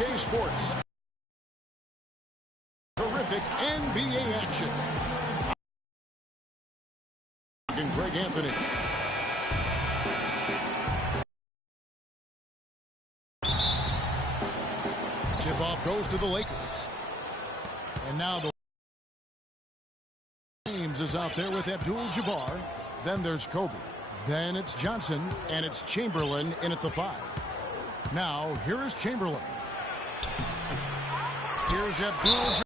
2K Sports. Terrific NBA action. And Greg Anthony. Tip-off goes to the Lakers. And now the James is out there with Abdul-Jabbar. Then there's Kobe. Then it's Johnson, and it's Chamberlain in at the 5. Now, here is Chamberlain. Here's Abdul-Jabbar.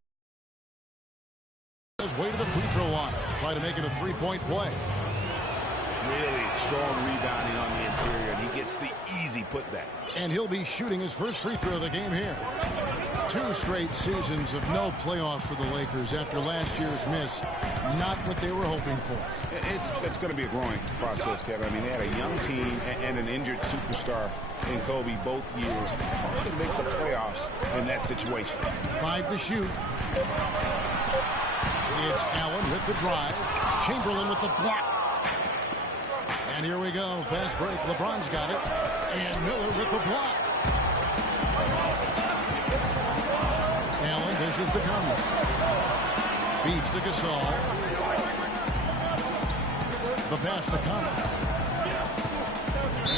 His way to the free throw line. Try to make it a three-point play. Really strong rebounding on the interior, and he gets the easy putback. And he'll be shooting his first free throw of the game here. 2 straight seasons of no playoffs for the Lakers after last year's miss. Not what they were hoping for. It's going to be a growing process, Kevin. I mean, they had a young team and an injured superstar in Kobe both years. Hard to make the playoffs in that situation. 5 to shoot. It's Allen with the drive. Chamberlain with the block. And here we go. Fast break. LeBron's got it. And Miller with the block. Allen dishes to Conley. Feeds to Gasol. The pass to Conley.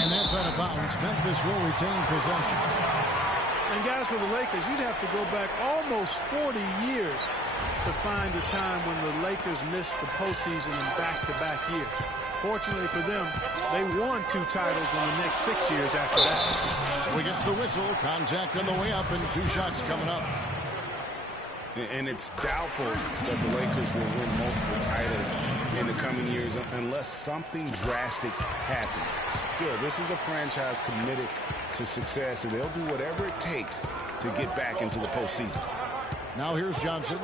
And that's out of bounds. Memphis will retain possession. And guys, for the Lakers, you'd have to go back almost 40 years to find a time when the Lakers missed the postseason in back-to-back years. Fortunately for them, they won 2 titles in the next 6 years after that. So he gets the whistle. Contact on the way up and 2 shots coming up. And it's doubtful that the Lakers will win multiple titles in the coming years unless something drastic happens. Still, this is a franchise committed to success, and they'll do whatever it takes to get back into the postseason. Now here's Johnson.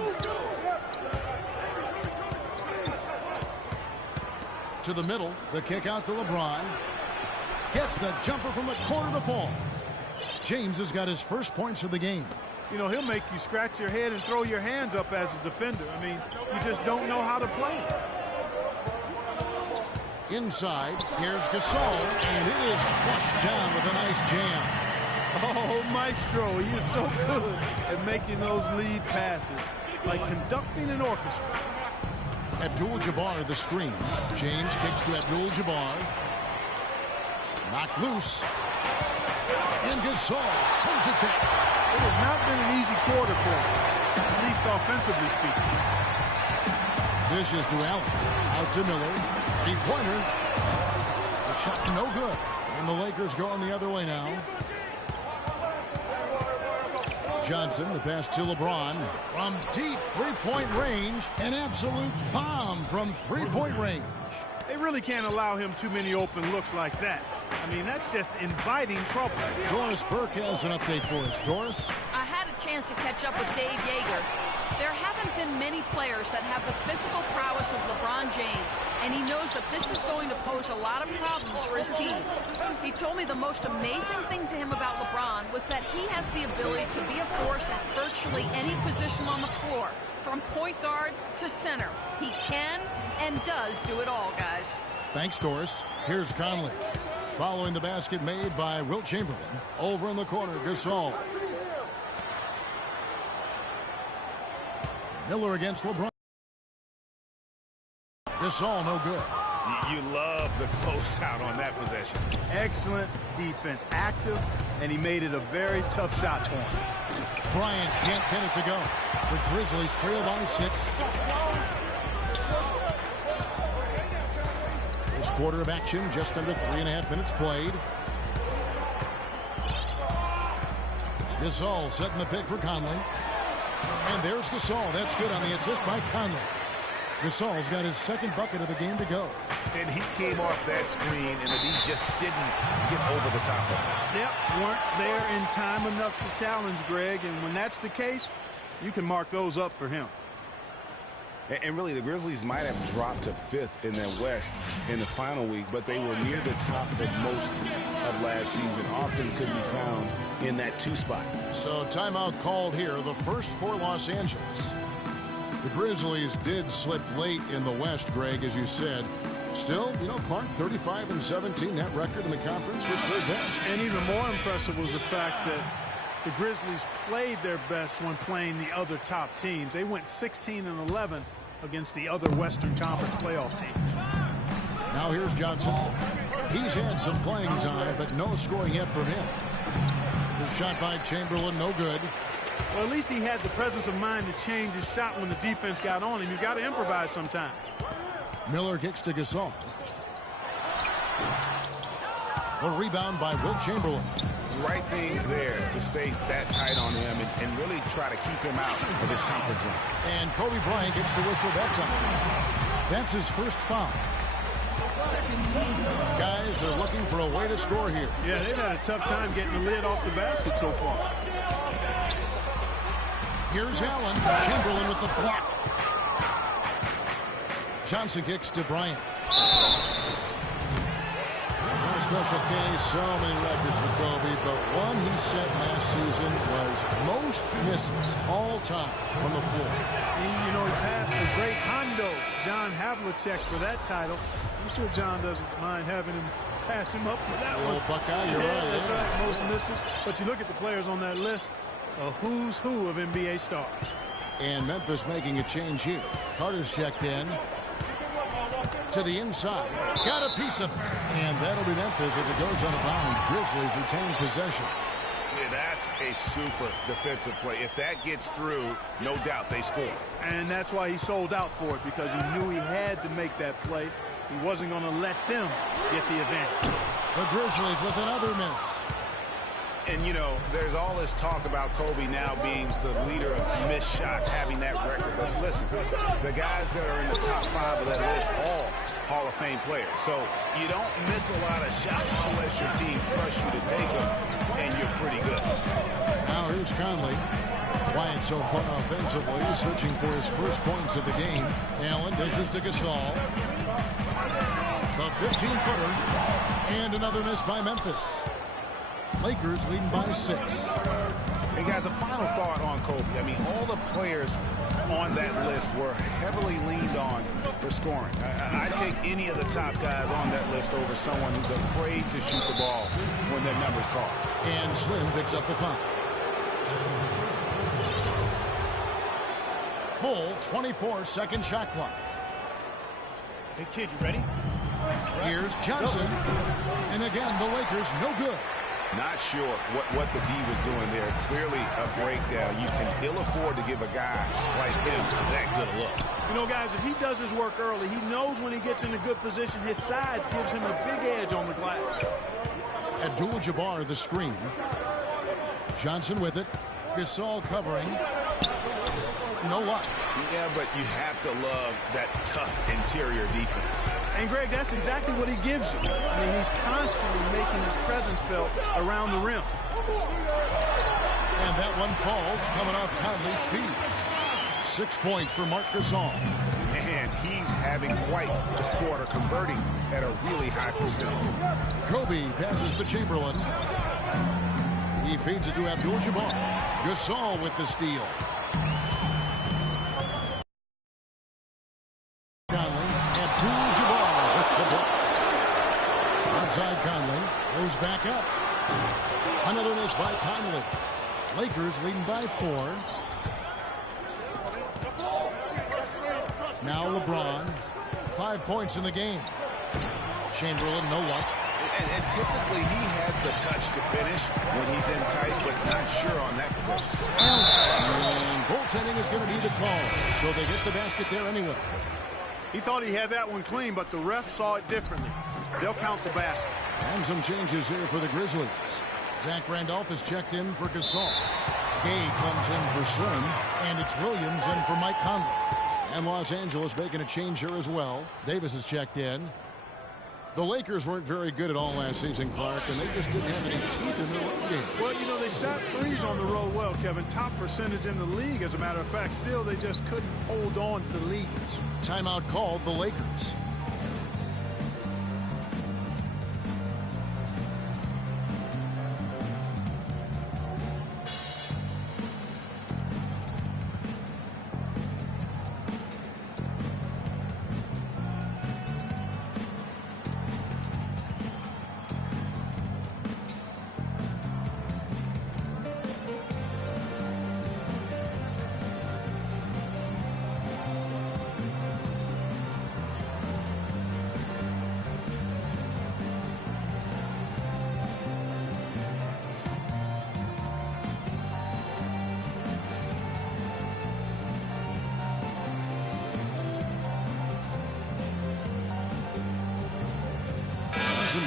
To the middle. The kick out to LeBron. Gets the jumper from the corner to fall. James has got his first points of the game. You know, he'll make you scratch your head and throw your hands up as a defender. I mean, you just don't know how to play. Inside, here's Gasol, and it is flushed down with a nice jam. Oh, Maestro, he is so good at making those lead passes, like conducting an orchestra. Abdul-Jabbar the screen. James kicks to Abdul-Jabbar. Knocked loose. And Gasol sends it back. It has not been an easy quarter for him, at least offensively speaking. Dishes to Allen. Out to Miller. 3-pointer. The shot no good. And the Lakers going the other way now. Johnson, the pass to LeBron. From deep 3-point range. An absolute bomb from 3-point range. They really can't allow him too many open looks like that. I mean, that's just inviting trouble. Doris Burke has an update for us. Doris? I had a chance to catch up with Dave Yeager. There haven't been many players that have the physical prowess of LeBron James, and he knows that this is going to pose a lot of problems for his team. He told me the most amazing thing to him about LeBron was that he has the ability to be a force at virtually any position on the floor, from point guard to center. He can and does do it all, guys. Thanks, Doris. Here's Conley. Following the basket made by Wilt Chamberlain. Over in the corner, Gasol. Miller against LeBron. Gasol, no good. You love the closeout on that possession. Excellent defense. Active, and he made it a very tough shot for him. Bryant can't get it to go. The Grizzlies trail by 6. This quarter of action, just under 3.5 minutes played. Gasol setting the pick for Conley. And there's Gasol. That's good on the assist by Conley. Gasol's got his second bucket of the game to go. And he came off that screen, and he just didn't get over the top of it. Yep, weren't there in time enough to challenge Greg, and when that's the case, you can mark those up for him. And really, the Grizzlies might have dropped to 5th in the West in the final week, but they were near the top of most of last season. Often could be found in that 2 spot. So timeout called here, the first for Los Angeles. The Grizzlies did slip late in the West, Greg, as you said. Still, you know, Clark, 35-17, that record in the conference was their best. And even more impressive was the fact that the Grizzlies played their best when playing the other top teams. They went 16-11 against the other Western Conference playoff teams. Now here's Johnson. He's had some playing time, but no scoring yet from him. His shot by Chamberlain, no good. Well, at least he had the presence of mind to change his shot when the defense got on him. You got to improvise sometimes. Miller kicks to Gasol. The rebound by Wilt Chamberlain. Right thing there to stay that tight on him and really try to keep him out of his comfort zone. And Kobe Bryant gets the whistle that time. That's his first foul. Guys are looking for a way to score here. Yeah, they've had a tough time getting the lid off the basket so far. Here's Allen. Chamberlain with the block. Johnson kicks to Bryant. No special case, so many records for Kobe, but one he set last season was most misses all time from the floor. He passed the great Hondo, John Havlicek, for that title. I'm sure John doesn't mind having him pass him up for that one. Old Buckeye, you're right. That's right, most misses. But you look at the players on that list, a who's who of NBA stars. And Memphis making a change here. Carter's checked in. To the inside. Got a piece of it. And that'll be Memphis as it goes on a bounds. Grizzlies retain possession. Yeah, that's a super defensive play. If that gets through, no doubt they score. And that's why he sold out for it, because he knew he had to make that play. He wasn't going to let them get the advantage. The Grizzlies with another miss. And, there's all this talk about Kobe now being the leader of missed shots, having that record. But listen, the guys that are in the top 5 of that list, all Hall of Fame players. So you don't miss a lot of shots unless your team trusts you to take them, and you're pretty good. Now here's Conley. Quiet so far offensively, searching for his first points of the game. Allen dishes to Gasol. The 15-footer. And another miss by Memphis. Lakers leading by 6. Hey, guys, a final thought on Kobe. I mean, all the players on that list were heavily leaned on for scoring. I'd take any of the top guys on that list over someone who's afraid to shoot the ball when their number's called. And Slim picks up the foul. Full 24-second shot clock. Hey, kid, you ready? Here's Johnson. And again, the Lakers no good. Not sure what the D was doing there. Clearly a breakdown. You can ill afford to give a guy like him that good a look. Guys, if he does his work early, he knows when he gets in a good position, his size gives him a big edge on the glass. Abdul-Jabbar the screen. Johnson with it. Gasol covering. No luck. Yeah, but you have to love that tough interior defense. And, Greg, that's exactly what he gives you. I mean, he's constantly making his presence felt around the rim. And that one falls, coming off Conley's feet. 6 points for Marc Gasol. And he's having quite the quarter, converting at a really high percentage. Kobe passes to Chamberlain. He feeds it to Abdul-Jabbar. Gasol with the steal. Conley goes back up. Another miss by Conley. Lakers leading by 4. Now LeBron. 5 points in the game. Chamberlain, no luck. And typically he has the touch to finish when he's in tight, but not sure on that possession. And goaltending is going to be the call, so they get the basket there anyway. He thought he had that one clean, but the ref saw it differently. They'll count the basket. And some changes here for the Grizzlies. Zach Randolph is checked in for Gasol. Gay comes in for Slim, and it's Williams in for Mike Conley. And Los Angeles making a change here as well. Davis is checked in. The Lakers weren't very good at all last season, Clark, and they just didn't have any teeth in their own game. Well, they shot threes on the road well, Kevin. Top percentage in the league, as a matter of fact. Still, they just couldn't hold on to leads. Timeout called the Lakers.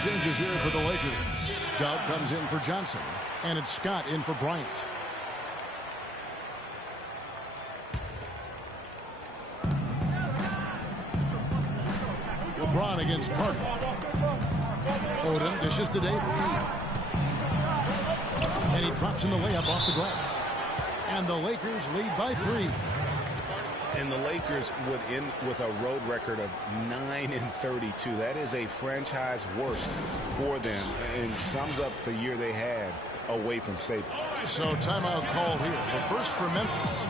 changes here for the Lakers. Dub comes in for Johnson, and it's Scott in for Bryant. LeBron against Carter. Odom dishes to Davis. And he drops in the layup off the glass. And the Lakers lead by 3. And the Lakers would end with a road record of 9-32. That is a franchise worst for them and sums up the year they had away from Staples. So timeout called here. The first for Memphis.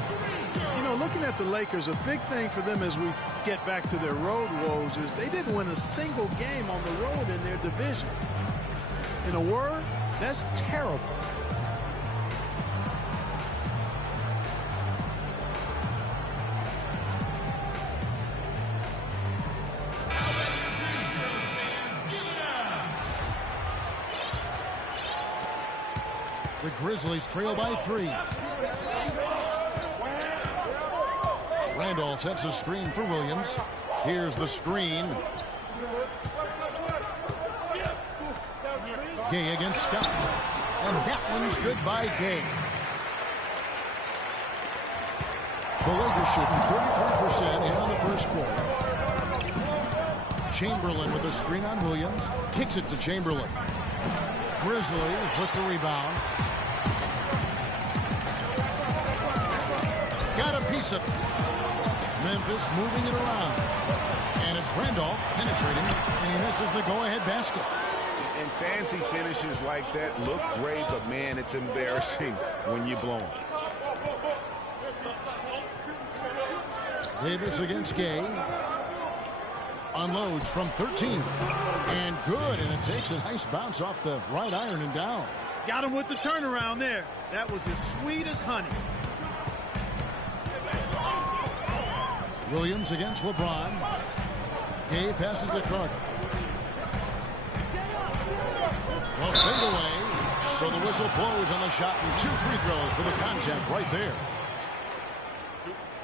You know, looking at the Lakers, a big thing for them as we get back to their road woes is they didn't win a single game on the road in their division. In a word, that's terrible. The Grizzlies trail by 3. Randolph sets a screen for Williams. Here's the screen. Gay against Scott. And that one's good by Gay. The Lakers shooting 33% here on the first quarter. Chamberlain with a screen on Williams. Kicks it to Chamberlain. Grizzlies with the rebound. Got a piece of it. Memphis moving it around. And it's Randolph penetrating, and he misses the go-ahead basket. And fancy finishes like that look great, but man, it's embarrassing when you blow them. Davis against Gay. Unloads from 13. And good, and it takes a nice bounce off the right iron and down. Got him with the turnaround there. That was as sweet as honey. Williams against LeBron. Gay passes to Carter. Well, fade away. So the whistle blows on the shot, and 2 free throws for the contact right there.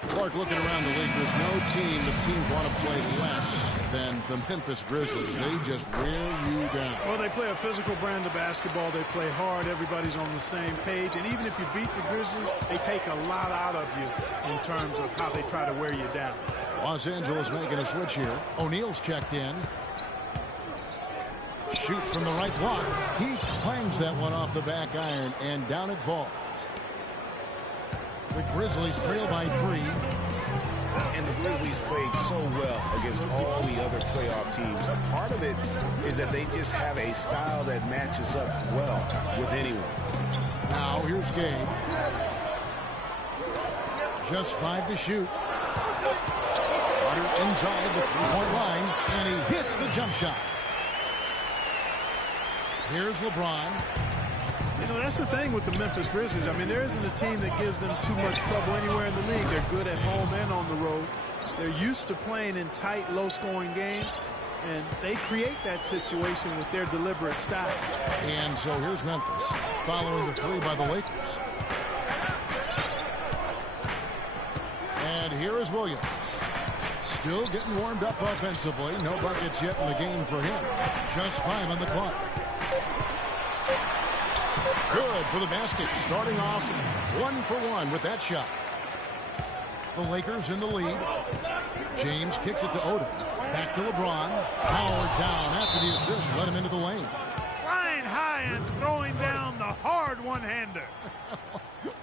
Clark, looking around the league, there's no team the teams want to play less than the Memphis Grizzlies. They just wear you down. Well, they play a physical brand of basketball. They play hard. Everybody's on the same page. And even if you beat the Grizzlies, they take a lot out of you in terms of how they try to wear you down. Los Angeles making a switch here. O'Neal's checked in. Shoots from the right block. He clangs that one off the back iron, and down it falls. The Grizzlies trail by 3. And the Grizzlies played so well against all the other playoff teams. Part of it is that they just have a style that matches up well with anyone. Now here's Gay. Just 5 to shoot. Carter inside the 3-point line, and he hits the jump shot. Here's LeBron. You know, that's the thing with the Memphis Grizzlies. I mean, there isn't a team that gives them too much trouble anywhere in the league. They're good at home and on the road. They're used to playing in tight, low-scoring games, and they create that situation with their deliberate style. And so here's Memphis, following the 3 by the Lakers. And here is Williams. Still getting warmed up offensively. No buckets yet in the game for him. Just 5 on the clock. Good for the basket, starting off 1 for 1 with that shot. The Lakers in the lead. James kicks it to Odom. Back to LeBron. Powered down after the assist. Let him into the lane. Flying high and throwing down the hard one-hander.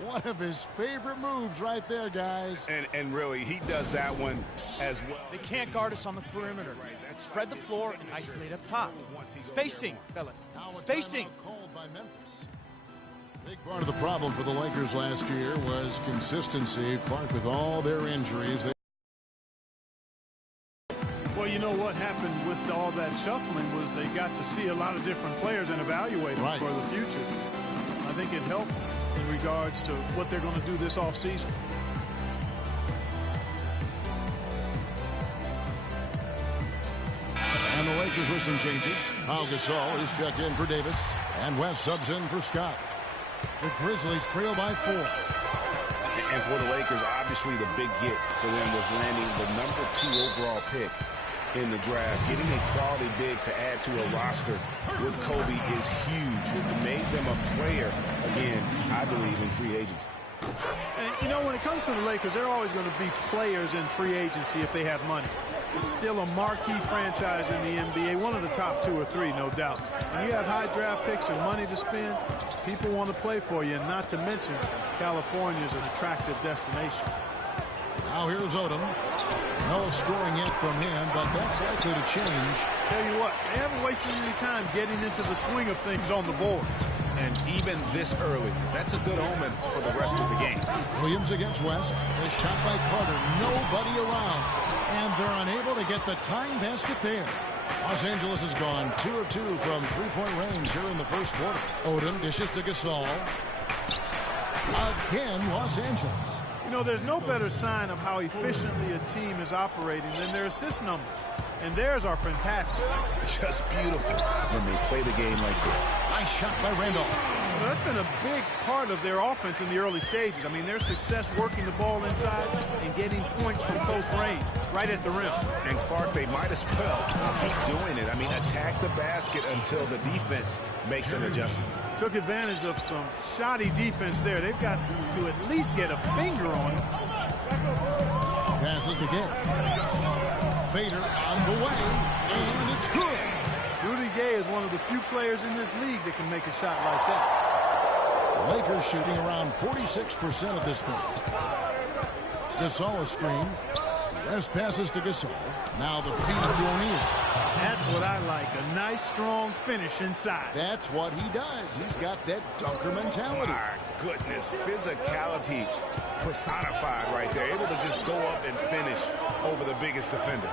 One of his favorite moves right there, guys. And really, he does that one as well. They can't guard us on the perimeter. Spread the floor and isolate up top. Spacing, fellas. Spacing. Called by Memphis. Big part of the problem for the Lakers last year was consistency. Clark, with all their injuries. Well, you know what happened with all that shuffling was they got to see a lot of different players and evaluate them for the future. I think it helped in regards to what they're going to do this offseason. And the Lakers with some changes. Pau Gasol is checked in for Davis. And West subs in for Scott. The Grizzlies trail by 4. And for the Lakers, obviously the big get for them was landing the #2 overall pick in the draft. Getting a quality big to add to a roster with Kobe is huge. It made them a player, again, I believe, in free agency. And, you know, when it comes to the Lakers, they're always going to be players in free agency if they have money. It's still a marquee franchise in the NBA, one of the top 2 or 3, no doubt. When you have high draft picks and money to spend, people want to play for you, and not to mention California is an attractive destination. Now here's Odom. No scoring yet from him, but that's likely to change. Tell you what, they haven't wasted any time getting into the swing of things on the board. And even this early, that's a good omen for the rest of the game. Williams against West. The shot by Carter. Nobody around. And they're unable to get the tying basket there. Los Angeles has gone 2 of 2 from three-point range here in the first quarter. Odom dishes to Gasol. Again, Los Angeles. You know, there's no better sign of how efficiently a team is operating than their assist numbers. And theirs are fantastic. Just beautiful when they play the game like this. Nice shot by Randolph. Well, that's been a big part of their offense in the early stages. I mean, their success working the ball inside and getting points from close range, right at the rim. And Clark, they might as well keep doing it. I mean, attack the basket until the defense makes an adjustment. Took advantage of some shoddy defense there. They've got to at least get a finger on it. Passes to Gay. Fader on the way, and it's good. Rudy Gay is one of the few players in this league that can make a shot like that. Lakers shooting around 46% at this point. Gasol a screen. West passes to Gasol. Now the feed to O'Neal. That's what I like. A nice, strong finish inside. That's what he does. He's got that dunker mentality. My goodness, physicality personified right there. Able to just go up and finish over the biggest defender.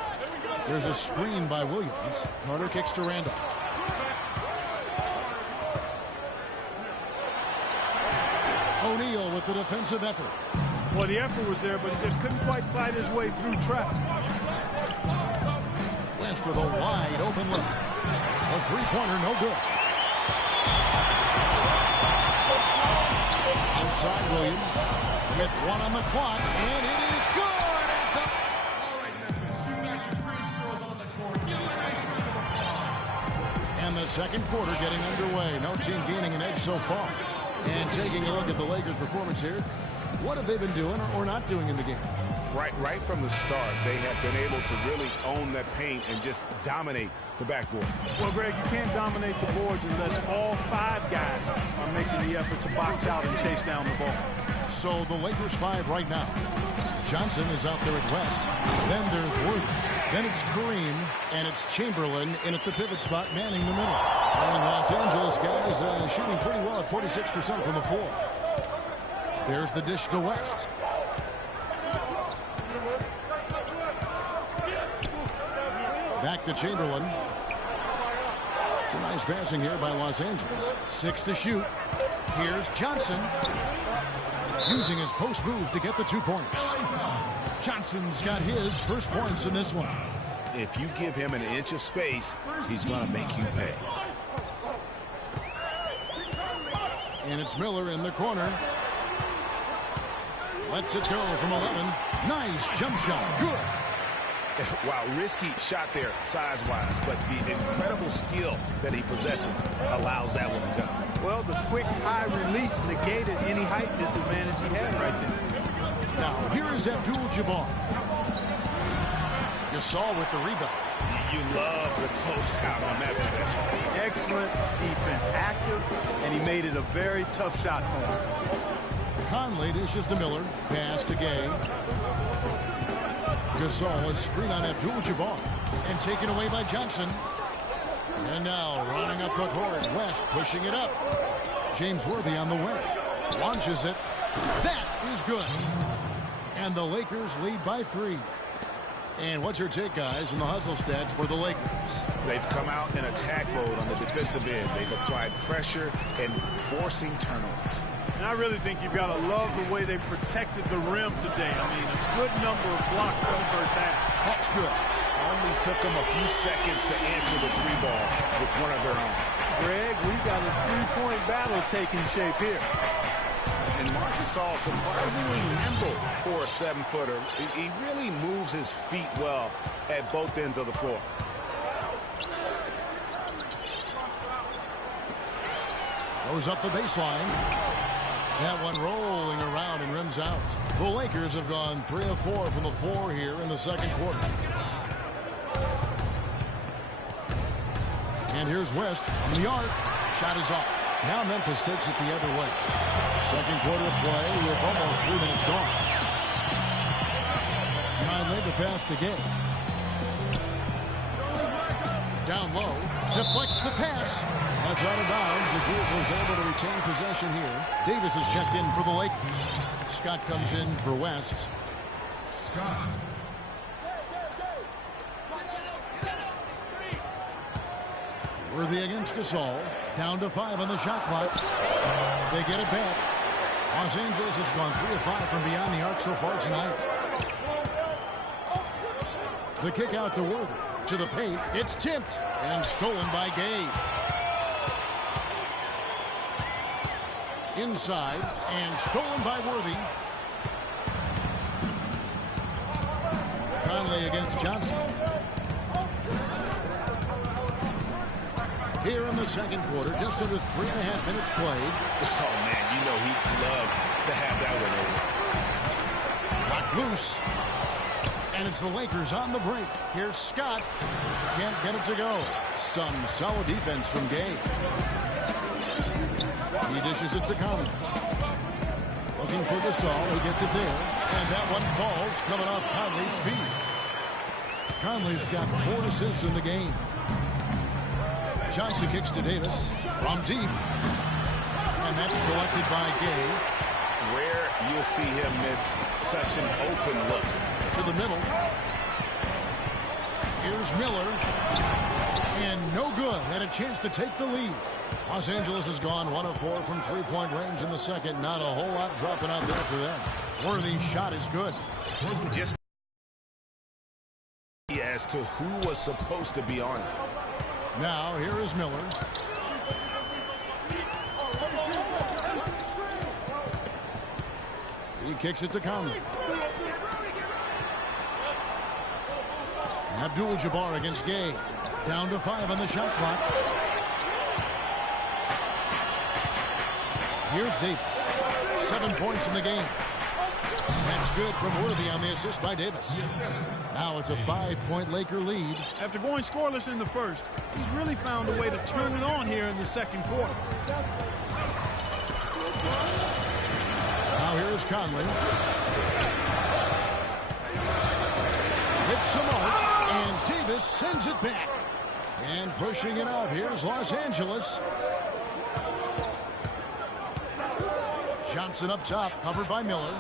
There's a screen by Williams. Carter kicks to Randolph. O'Neal with the defensive effort. Well, the effort was there, but he just couldn't quite fight his way through traffic. West with a wide open look. A three-pointer, no good. Outside Williams. With 1 on the clock, and it is good at the... All right, Memphis, you got your Grease girls on the court. Give them a nice round of applause. And the second quarter getting underway. No team gaining an edge so far. And taking a look at the Lakers' performance here, what have they been doing or not doing in the game? Right from the start, they have been able to really own that paint and just dominate the backboard. Well, Greg, you can't dominate the boards unless all 5 guys are making the effort to box out and chase down the ball. So the Lakers 5 right now. Johnson is out there at West. Then there's Worthy. Then it's Kareem, and it's Chamberlain in at the pivot spot, manning the middle. And Los Angeles guys shooting pretty well at 46% from the floor. There's the dish to West. Back to Chamberlain. Some nice passing here by Los Angeles. 6 to shoot. Here's Johnson. Using his post move to get the 2 points. Johnson's got his first points in this one. If you give him an inch of space, he's going to make you pay. And it's Miller in the corner. Lets it go from 11. Nice jump shot. Good. Wow, risky shot there size-wise, but the incredible skill that he possesses allows that one to go. Well, the quick high release negated any height disadvantage he had right there. Now, here is Abdul-Jabbar. Gasol with the rebound. You love the closeout on that possession. Excellent defense, active, and he made it a very tough shot for him. Conley dishes to Miller. Pass to Gay. Gasol, a screen on Abdul-Jabbar. And taken away by Johnson. And now running up the court. West pushing it up. James Worthy on the way. Launches it. That is good. And the Lakers lead by 3. And what's your take, guys, in the hustle stats for the Lakers? They've come out in attack mode on the defensive end. They've applied pressure and forcing turnovers. And I really think you've got to love the way they protected the rim today. I mean, a good number of blocks in the first half. That's good. Only took them a few seconds to answer the 3-ball with one of their own. Greg, we've got a 3-point battle taking shape here. And Marcus Gasol, surprisingly nimble for a 7-footer. He really moves his feet well at both ends of the floor. Goes up the baseline. That one rolling around and rims out. The Lakers have gone 3 of 4 from the floor here in the second quarter. And here's West on the arc. Shot is off. Now Memphis takes it the other way. Second quarter of play with almost 3 minutes gone. Conley the pass to Gay. Down low. Deflects the pass. That's out of bounds. The Grizzlies able to retain possession here. Davis is checked in for the Lakers. Scott comes in for West. Scott. Worthy against Gasol. Down to 5 on the shot clock. They get it back. Los Angeles has gone 3 of 5 from beyond the arc so far tonight. The kick out to Worthy. To the paint. It's tipped and stolen by Gay. Inside and stolen by Worthy. Conley against Johnson. Here in the second quarter, just under 3.5 minutes played. Oh, man, you know he'd love to have that one over. Locked loose. And it's the Lakers on the break. Here's Scott. Can't get it to go. Some solid defense from Gay. He dishes it to Conley. Looking for Gasol. He gets it there. And that one falls coming off Conley's feet. Conley's got 4 assists in the game. Johnson kicks to Davis from deep. And that's collected by Gay. Rare you'll see him miss such an open look. To the middle. Here's Miller. And no good. Had a chance to take the lead. Los Angeles has gone 1 of 4 from 3-point range in the second. Not a whole lot dropping out there for them. Worthy's shot is good. Just as to who was supposed to be on it. Now here is Miller. He kicks it to Conley. Abdul-Jabbar against Gay. Down to 5 on the shot clock. Here's Davis. 7 points in the game. That's good from Worthy on the assist by Davis. Now it's a 5-point Laker lead. After going scoreless in the first, he's really found a way to turn it on here in the second quarter. Now here's Conley. Hits the mark, and Davis sends it back. And pushing it up, here's Los Angeles. Johnson up top, covered by Miller.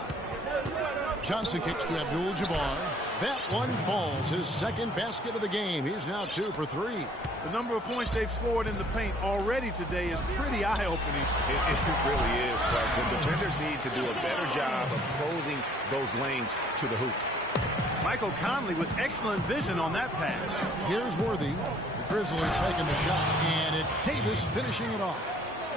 Johnson kicks to Abdul-Jabbar. That one falls, his second basket of the game. He's now 2 for 3. The number of points they've scored in the paint already today is pretty eye-opening. It really is, Clark. The defenders need to do a better job of closing those lanes to the hoop. Michael Conley with excellent vision on that pass. Here's Worthy. The Grizzlies taking the shot, and it's Davis finishing it off.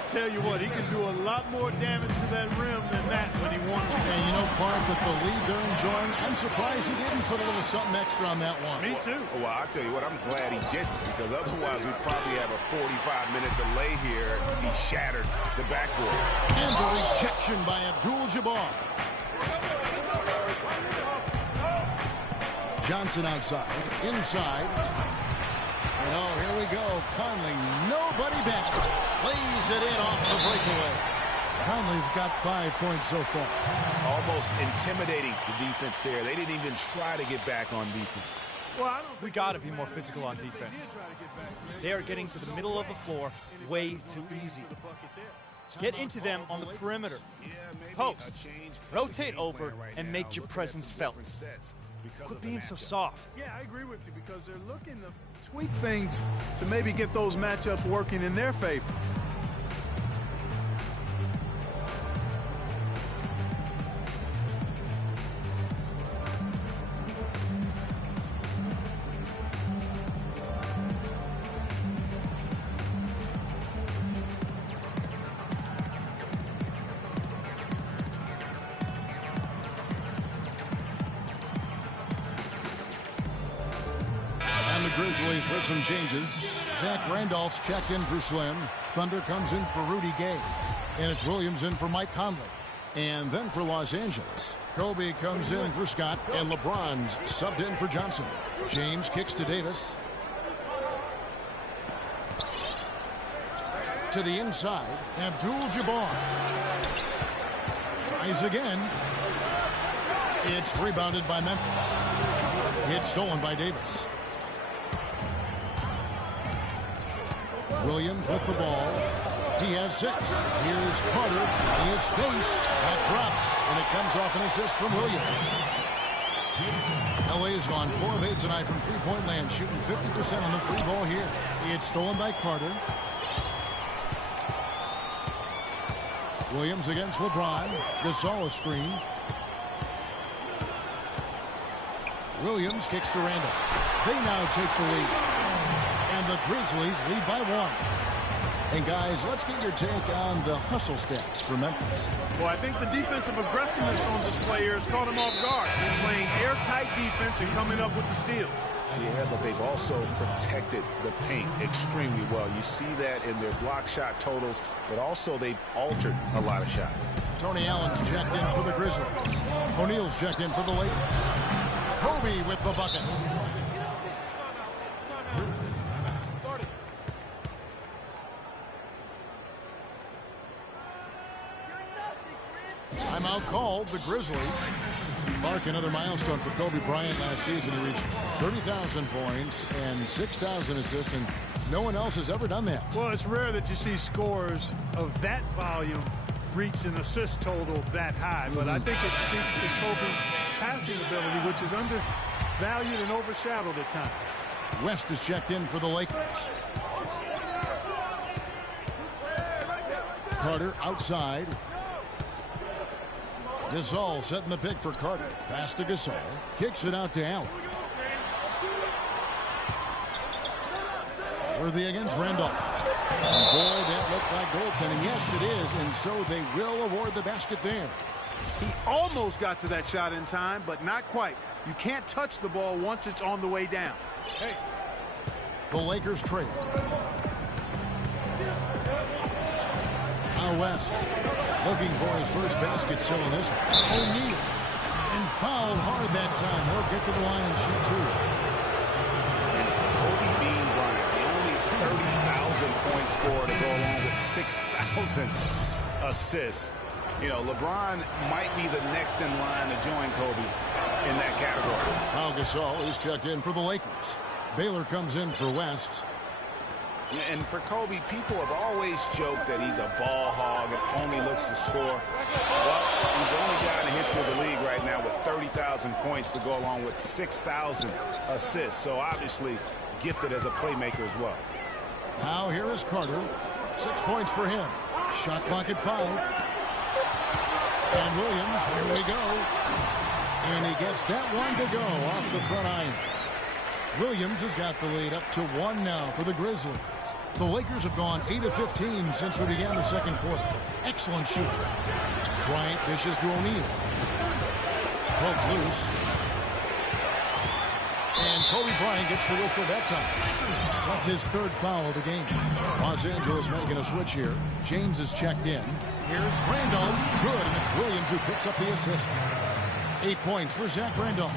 Tell you what, he can do a lot more damage to that rim than that when he wants to. And you know, Clark, with the lead they're enjoying, I'm surprised he didn't put a little something extra on that one. Me too. Well, I'll tell you what, I'm glad he didn't, because otherwise we'd probably have a 45-minute delay here. He shattered the backboard. And the rejection by Abdul-Jabbar. Johnson outside, inside. And oh, here we go. Conley, nobody back. Plays it in off the breakaway. Conley's got 5 points so far. Almost intimidating the defense there. They didn't even try to get back on defense. Well, We got to be more physical on defense. They are getting to the middle of the floor way too easy. Get into them on the perimeter. Post. Rotate over and make your presence felt. Quit being so soft. Yeah, I agree with you, because they're looking to tweak things to maybe get those matchups working in their favor. Grizzlies with some changes. Zach Randolph's checked in for Slim. Thunder comes in for Rudy Gay. And it's Williams in for Mike Conley. And then for Los Angeles, Kobe comes in for Scott. And LeBron's subbed in for Johnson. James kicks to Davis. To the inside, Abdul-Jabbar. Tries again. It's rebounded by Memphis. It's stolen by Davis. Williams with the ball. He has 6. Here's Carter. He has space. That drops, and it comes off an assist from Williams. LA has gone 4 of 8 tonight from three-point land, shooting 50% on the free ball here. It's stolen by Carter. Williams against LeBron. Gasol a screen. Williams kicks to Randall. They now take the lead. And the Grizzlies lead by 1. And guys, let's get your take on the hustle stats for Memphis. Well, I think the defensive aggressiveness on display here has caught them off guard. They're playing airtight defense and coming up with the steals. Yeah, but they've also protected the paint extremely well. You see that in their block shot totals, but also they've altered a lot of shots. Tony Allen's checked in for the Grizzlies. O'Neal's checked in for the Lakers. Kobe with the bucket. Timeout called. The Grizzlies mark another milestone for Kobe Bryant last season. He reached 30,000 points and 6,000 assists, and no one else has ever done that. Well, it's rare that you see scores of that volume reach an assist total that high, but I think it speaks to Kobe's passing ability, which is undervalued and overshadowed at times. West is checked in for the Lakers. Carter outside. Gasol setting the pick for Carter. Pass to Gasol. Kicks it out to Allen. Worthy against Randolph. And boy, that looked like goaltending. Yes, it is. And so they will award the basket there. He almost got to that shot in time, but not quite. You can't touch the ball once it's on the way down. Hey. The Lakers trail. Now West. Looking for his first basket still in this one. O'Neal. And fouled hard that time. He'll get to the line and shoot 2. And Kobe Bean Bryant, the only 30,000-point scorer to go along with 6,000 assists. You know, LeBron might be the next in line to join Kobe in that category. Pau Gasol is checked in for the Lakers. Baylor comes in for West. And for Kobe, people have always joked that he's a ball hog and only looks to score. Well, he's the only guy in the history of the league right now with 30,000 points to go along with 6,000 assists. So obviously gifted as a playmaker as well. Now here is Carter. 6 points for him. Shot clock at 5. And Williams, here we go. And he gets that one to go off the front iron. Williams has got the lead up to 1 now for the Grizzlies. The Lakers have gone 8 of 15 since we began the second quarter. Excellent shooting. Bryant dishes to O'Neal. Broke loose. And Kobe Bryant gets the whistle that time. That's his 3rd foul of the game. Los Angeles making a switch here. James is checked in. Here's Randolph. Good, and it's Williams who picks up the assist. 8 points for Zach Randolph.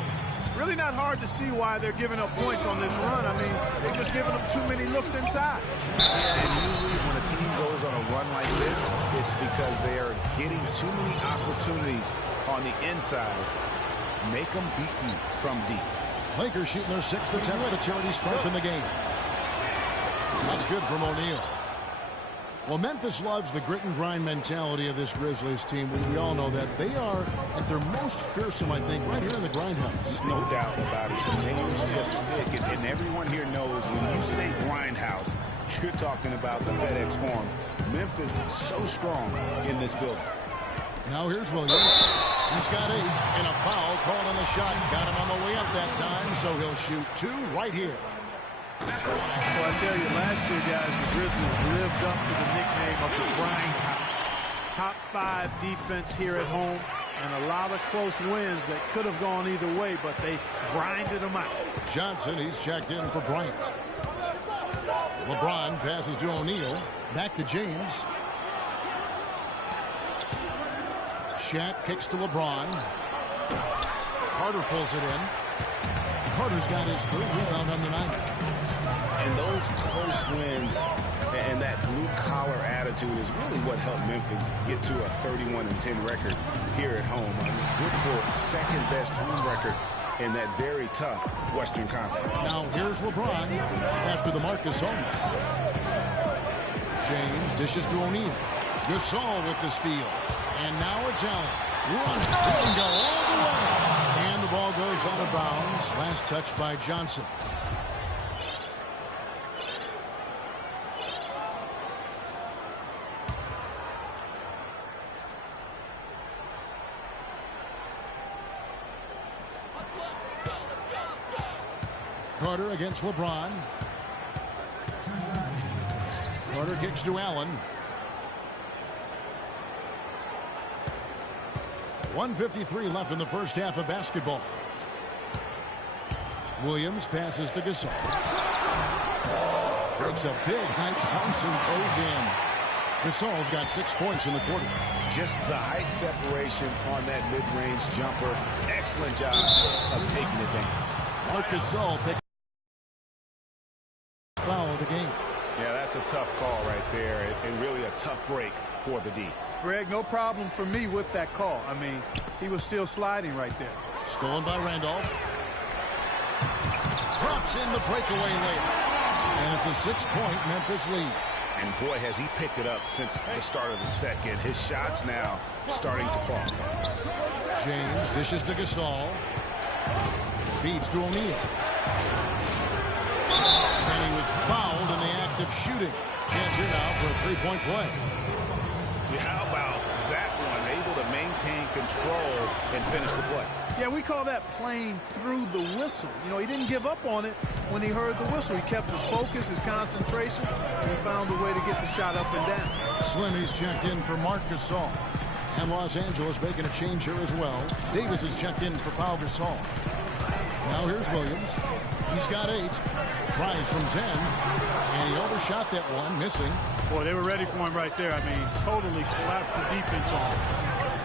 Really not hard to see why they're giving up points on this run. I mean, they're just giving up too many looks inside. And usually when a team goes on a run like this, it's because they are getting too many opportunities on the inside. Make them beat you from deep. Lakers shooting their 6th attempt at the charity stripe in the game. That's good from O'Neal. Well, Memphis loves the grit and grind mentality of this Grizzlies team. We all know that. They are at their most fearsome, I think, right here in the grindhouse. No doubt about it. Some names just stick. And everyone here knows when you say grindhouse, you're talking about the FedEx Forum. Memphis is so strong in this building. Now here's Williams. He's got 8 and a foul called on the shot. Got him on the way up that time, so he'll shoot 2 right here. Well, I tell you, last year, guys, the Grizzlies lived up to the nickname of the grindhouse. Top 5 defense here at home. And a lot of close wins that could have gone either way, but they grinded them out. Johnson, he's checked in for Bryant. LeBron passes to O'Neal. Back to James. Shaq kicks to LeBron. Carter pulls it in. Carter's got his third rebound on the night. And those close wins and that blue-collar attitude is really what helped Memphis get to a 31-10 record here at home. I mean, good for second-best home record in that very tough Western Conference. Now here's LeBron after the Marcus Holmes. James dishes to O'Neal. Gasol with the steal. And now it's Allen. Run it. He can go all the way. And the ball goes out of bounds. Last touch by Johnson. Carter against LeBron. Carter kicks to Allen. 1:53 left in the first half of basketball. Williams passes to Gasol. Breaks a big height bounce and goes in. Gasol's got 6 points in the quarter. Just the height separation on that mid-range jumper. Excellent job of taking it down. Marcus Gasol takes foul of the game. Yeah, that's a tough call right there, and really a tough break for the D. Greg, no problem for me with that call. I mean, he was still sliding right there. Stolen by Randolph. Drops in the breakaway late. And it's a 6-point Memphis lead. And boy, has he picked it up since the start of the second. His shots now starting to fall. James dishes to Gasol. Feeds to O'Neal. And he was fouled in the act of shooting. Chance here now for a three-point play. Yeah, how about that one? Able to maintain control and finish the play. Yeah, we call that playing through the whistle. You know, he didn't give up on it when he heard the whistle. He kept his focus, his concentration, and he found a way to get the shot up and down. Slimmy's checked in for Marcus Gasol. And Los Angeles making a change here as well. Davis is checked in for Pau Gasol. Now here's Williams. He's got 8. Tries from 10. And he overshot that one, missing. Boy, they were ready for him right there. I mean, totally collapsed the defense on him.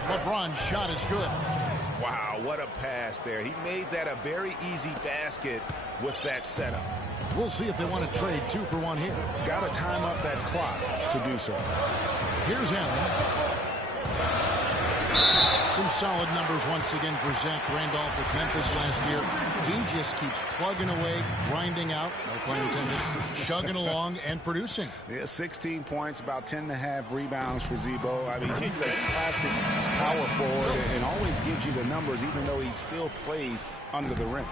LeBron's shot is good. Wow, what a pass there. He made that a very easy basket with that setup. We'll see if they want to trade 2 for 1 here. Got to time up that clock to do so. Here's Allen. Some solid numbers once again for Zach Randolph with Memphis last year. He just keeps plugging away, grinding out, no pun intended, chugging along and producing. Yeah, 16 points, about 10.5 rebounds for Zebo. I mean, he's a classic power forward and always gives you the numbers, even though he still plays under the rim.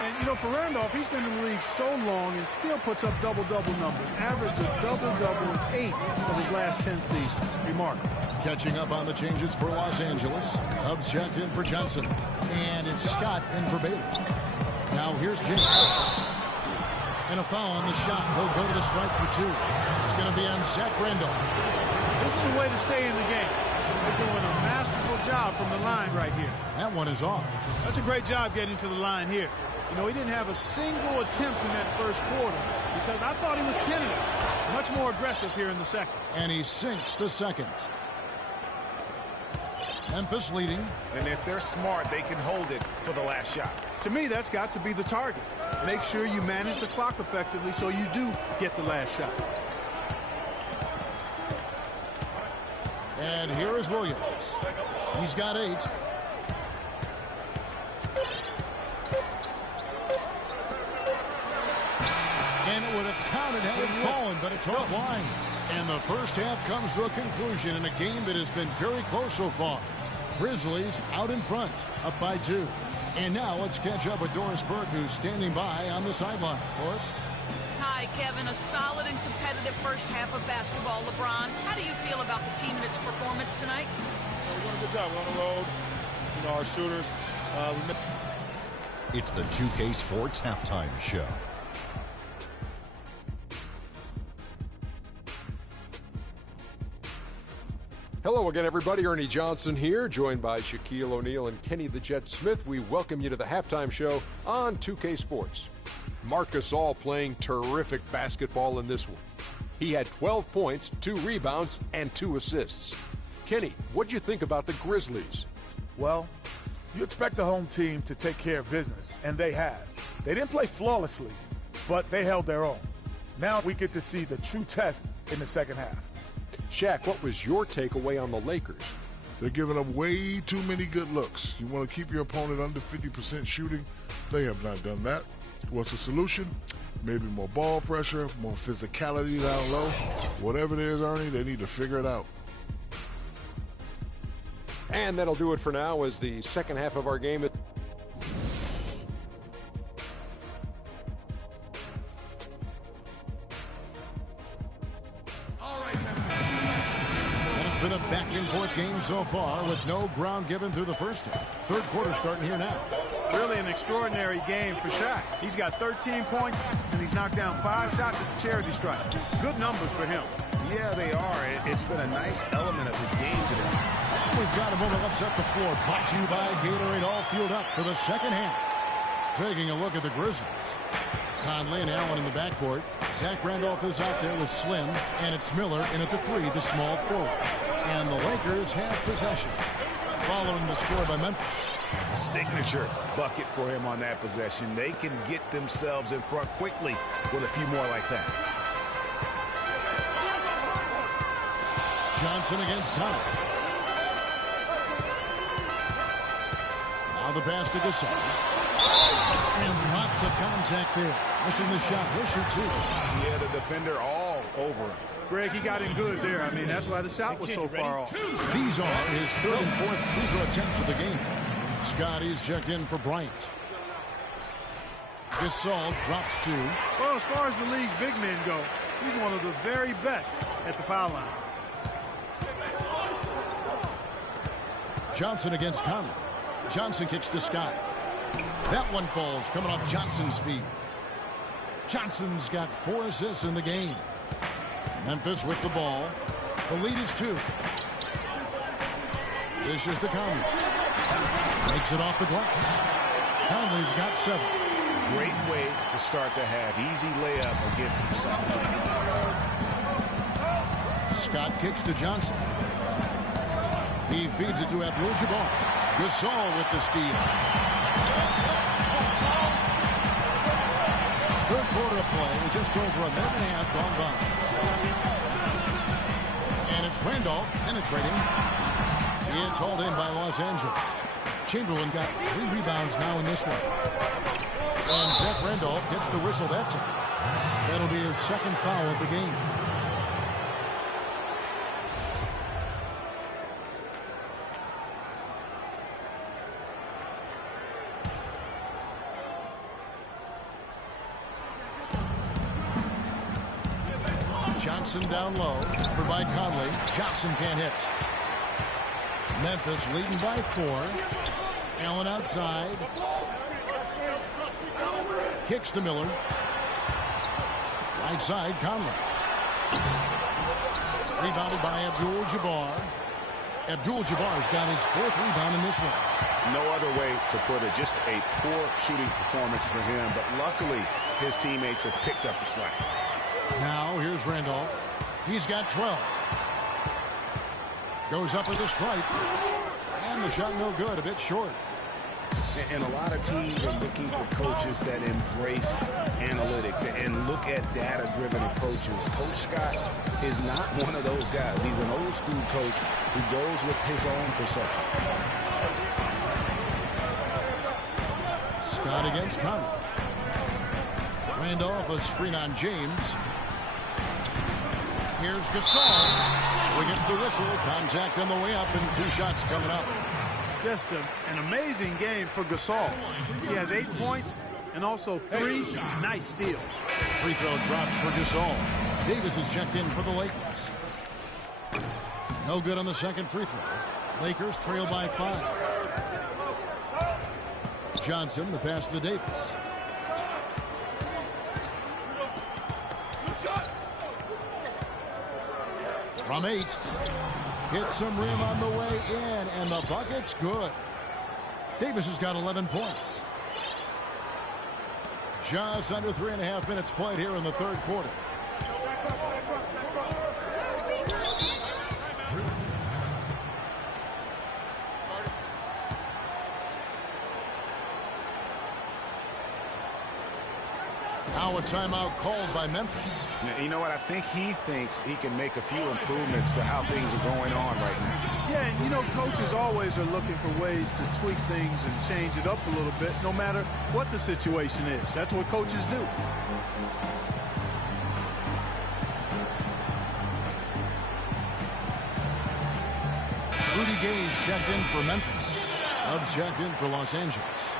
And, you know, for Randolph, he's been in the league so long and still puts up double-double numbers. Average of double-double in 8 of his last 10 seasons. Remarkable. Catching up on the changes for Los Angeles. Hubbs checked in for Johnson. And it's Scott in for Bailey. Now here's James. And a foul on the shot. He'll go to the strike for 2. It's going to be on Zach Randolph. This is the way to stay in the game. They're doing a masterful job from the line right here. That one is off. That's a great job getting to the line here. You know, he didn't have a single attempt in that first quarter because I thought he was tentative. Much more aggressive here in the second. And he sinks the second. Memphis leading. And if they're smart, they can hold it for the last shot. To me, that's got to be the target. Make sure you manage the clock effectively so you do get the last shot. And here is Williams. He's got 8. And it would have counted had it fallen, but it's offline. And the first half comes to a conclusion in a game that has been very close so far. Grizzlies out in front, up by 2. And now let's catch up with Doris Burke, who's standing by on the sideline. Doris? Hi, Kevin. A solid and competitive first half of basketball. LeBron, how do you feel about the team and its performance tonight? We're doing a good job. We're on the road. You know, our shooters. It's the 2K Sports Halftime Show. Hello again, everybody. Ernie Johnson here, joined by Shaquille O'Neal and Kenny the Jet Smith. We welcome you to the halftime show on 2K Sports. Marc Gasol playing terrific basketball in this one. He had 12 points, 2 rebounds, and 2 assists. Kenny, what do you think about the Grizzlies? Well, you expect the home team to take care of business, and they have. They didn't play flawlessly, but they held their own. Now we get to see the true test in the second half. Shaq, what was your takeaway on the Lakers? They're giving up way too many good looks. You want to keep your opponent under 50% shooting? They have not done that. What's the solution? Maybe more ball pressure, more physicality down low. Whatever it is, Ernie, they need to figure it out. And that'll do it for now as the second half of our game. Been a back-and-forth game so far with no ground given through the first half. Third quarter starting here now. Really an extraordinary game for Shaq. He's got 13 points, and he's knocked down 5 shots at the charity stripe. Good numbers for him. Yeah, they are. It's been a nice element of his game today. We've got a moment to upset the floor. Brought to you by Gatorade, all fueled up for the second half. Taking a look at the Grizzlies. Conley and Allen in the backcourt. Zach Randolph is out there with Slim, and it's Miller in at the 3, the small forward. And the Lakers have possession. Following the score by Memphis. Signature bucket for him on that possession. They can get themselves in front quickly with a few more like that. Johnson against Conley. Now the pass to Gasol. And lots of contact there. Missing the shot. He'll shoot 2. Yeah, the defender all over him. Greg, he got in good there. I mean, that's why the shot was so far off. These are his 3rd and 4th free throw attempts of the game. Scotty's checked in for Bryant. Gasol drops 2. Well, as far as the league's big men go, he's one of the very best at the foul line. Johnson against Conley. Johnson kicks to Scott. That one falls, coming off Johnson's feet. Johnson's got 4 assists in the game. Memphis with the ball. The lead is 2. Dishes to Conley. Makes it off the glass. Conley's got 7. Great way to start the half. Easy layup against some sophomore. Scott kicks to Johnson. He feeds it to Abdul-Jabbar. Gasol with the steal. Third quarter of play with just over a minute and a half gone by. And it's Randolph penetrating. He is hauled in by Los Angeles. Chamberlain got 3 rebounds now in this one. And Zach Randolph gets the whistle that time. That'll be his 2nd foul of the game. Johnson down low. Provide Conley. Johnson can't hit. Memphis leading by 4. Allen outside. Kicks to Miller. Right side, Conley. Rebounded by Abdul-Jabbar. Abdul-Jabbar's got his 4th rebound in this one. No other way to put it. Just a poor shooting performance for him. But luckily, his teammates have picked up the slack. Now, here's Randolph. He's got 12. Goes up with a stripe. And the shot no good, a bit short. And a lot of teams are looking for coaches that embrace analytics and look at data-driven approaches. Coach Scott is not one of those guys. He's an old-school coach who goes with his own perception. Scott against Conley. Randolph, a screen on James. Here's Gasol. So he gets the whistle. Contact on the way up and 2 shots coming up. Just an amazing game for Gasol. He has 8 points and also 3 nice steals. Free throw drops for Gasol. Davis is checked in for the Lakers. No good on the 2nd free throw. Lakers trail by 5. Johnson, the pass to Davis. From 8. Hits some rim on the way in, and the bucket's good. Davis has got 11 points. Just under 3.5 minutes played here in the third quarter. Now a timeout called by Memphis. You know what? I think he thinks he can make a few improvements to how things are going on right now. Yeah, and you know, coaches always are looking for ways to tweak things and change it up a little bit, no matter what the situation is. That's what coaches do. Rudy Gay's checked in for Memphis. Love's checked in for Los Angeles.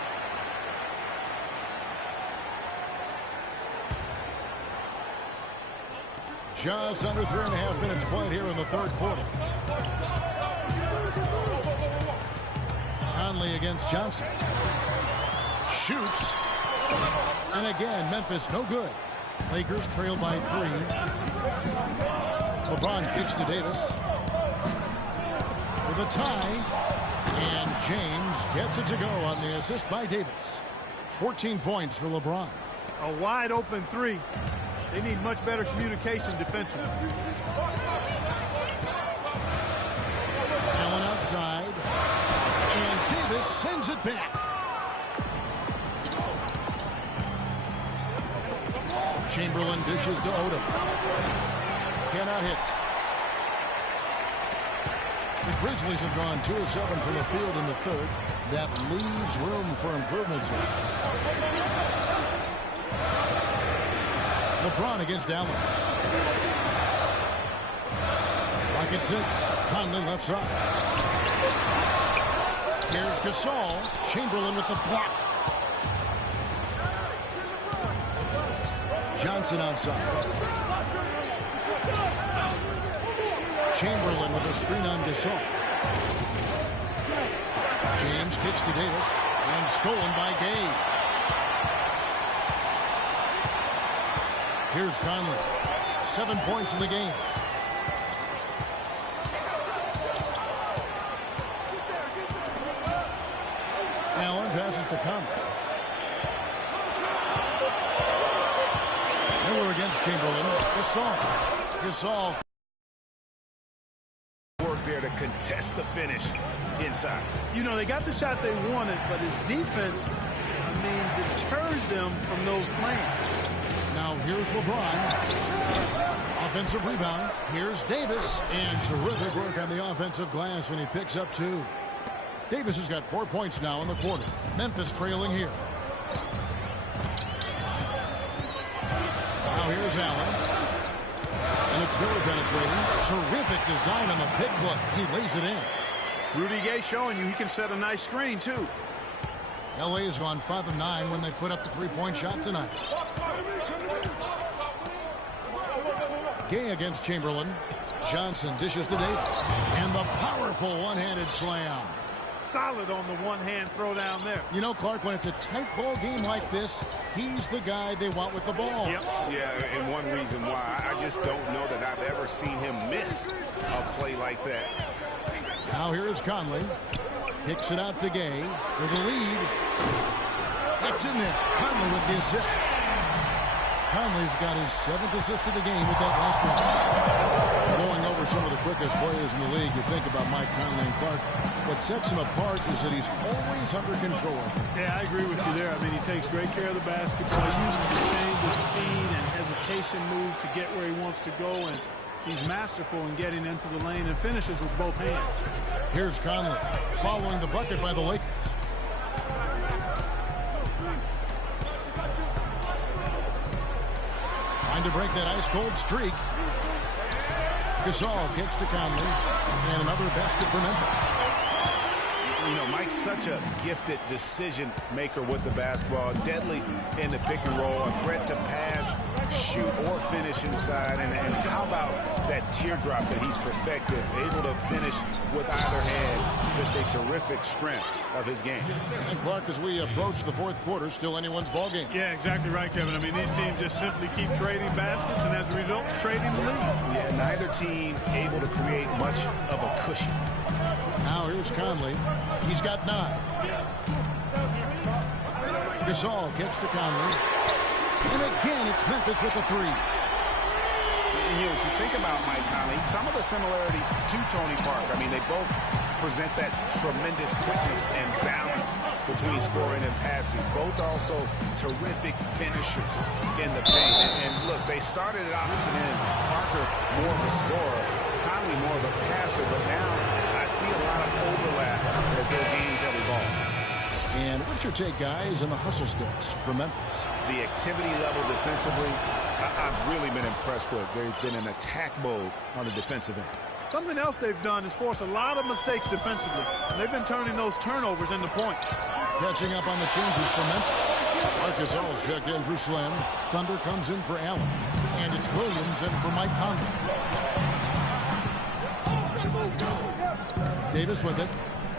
Just under 3.5 minutes played here in the third quarter. Conley against Johnson. Shoots. And again, Memphis no good. Lakers trail by 3. LeBron kicks to Davis. For the tie. And James gets it to go on the assist by Davis. 14 points for LeBron. A wide open 3. They need much better communication defensively. Allen outside. And Davis sends it back. Chamberlain dishes to Odom. Cannot hit. The Grizzlies have gone 2 of 7 from the field in the third. That leaves room for improvements here. LeBron against Allen. Rocket 6. Conley left side. Here's Gasol. Chamberlain with the block. Johnson outside. Chamberlain with a screen on Gasol. James kicks to Davis. And stolen by Gay. Here's Conley. 7 points in the game. Allen passes to Conley. Miller against Chamberlain. Gasol. Work there to contest the finish inside. You know, they got the shot they wanted, but his defense, deterred them from those plans. Now here's LeBron. Offensive rebound. Here's Davis. And terrific work on the offensive glass, and he picks up 2. Davis has got 4 points now in the quarter. Memphis trailing here. Now here's Allen. And it's Miller penetrating. Terrific design on the pick play. He lays it in. Rudy Gay showing you he can set a nice screen, too. LA has gone 5 of 9 when they put up the 3-point shot tonight. Gay against Chamberlain. Johnson dishes to Davis. And the powerful one-handed slam. Solid on the one-hand throw down there. You know, Clark, when it's a tight ball game like this, he's the guy they want with the ball. Yep. Yeah, and one reason why I just don't know that I've ever seen him miss a play like that. Now here is Conley. Kicks it out to Gay for the lead. That's in there. Conley with the assist. Conley's got his 7th assist of the game with that last one. Going over some of the quickest players in the league, you think about Mike Conley and Clark. What sets him apart is that he's always under control. Yeah, I agree with you there. He takes great care of the basketball. He uses the change of speed and hesitation moves to get where he wants to go, and he's masterful in getting into the lane and finishes with both hands. Here's Conley following the bucket by the Lakers. Trying to break that ice-cold streak. Gasol kicks to Conley. And another basket for Memphis. You know, Mike's such a gifted decision maker with the basketball, deadly in the pick and roll, a threat to pass, shoot, or finish inside. And how about that teardrop that he's perfected, able to finish with either hand? Just a terrific strength of his game. And Clark, as we approach the fourth quarter, still anyone's ball game. Yeah, exactly right, Kevin. I mean, these teams just simply keep trading baskets, and as a result, trading the lead. Yeah, neither team able to create much of a cushion. Now here's Conley. He's got 9. Gasol kicks to Conley. And again, it's Memphis with the 3. You know, if you think about Mike Conley, some of the similarities to Tony Parker. I mean, they both present that tremendous quickness and balance between scoring and passing. Both also terrific finishers in the paint. And look, they started at opposite ends. Parker more of a scorer, Conley more of a passer, but now I see a lot of overlap as their games have evolved. And what's your take, guys, on the hustle sticks for Memphis? The activity level defensively, I've really been impressed with. They've been in attack mode on the defensive end. Something else they've done is force a lot of mistakes defensively. They've been turning those turnovers into points. Catching up on the changes for Memphis. Marcus All's checked in for Slim. Thunder comes in for Allen. And it's Williams in for Mike Conley. Davis with it.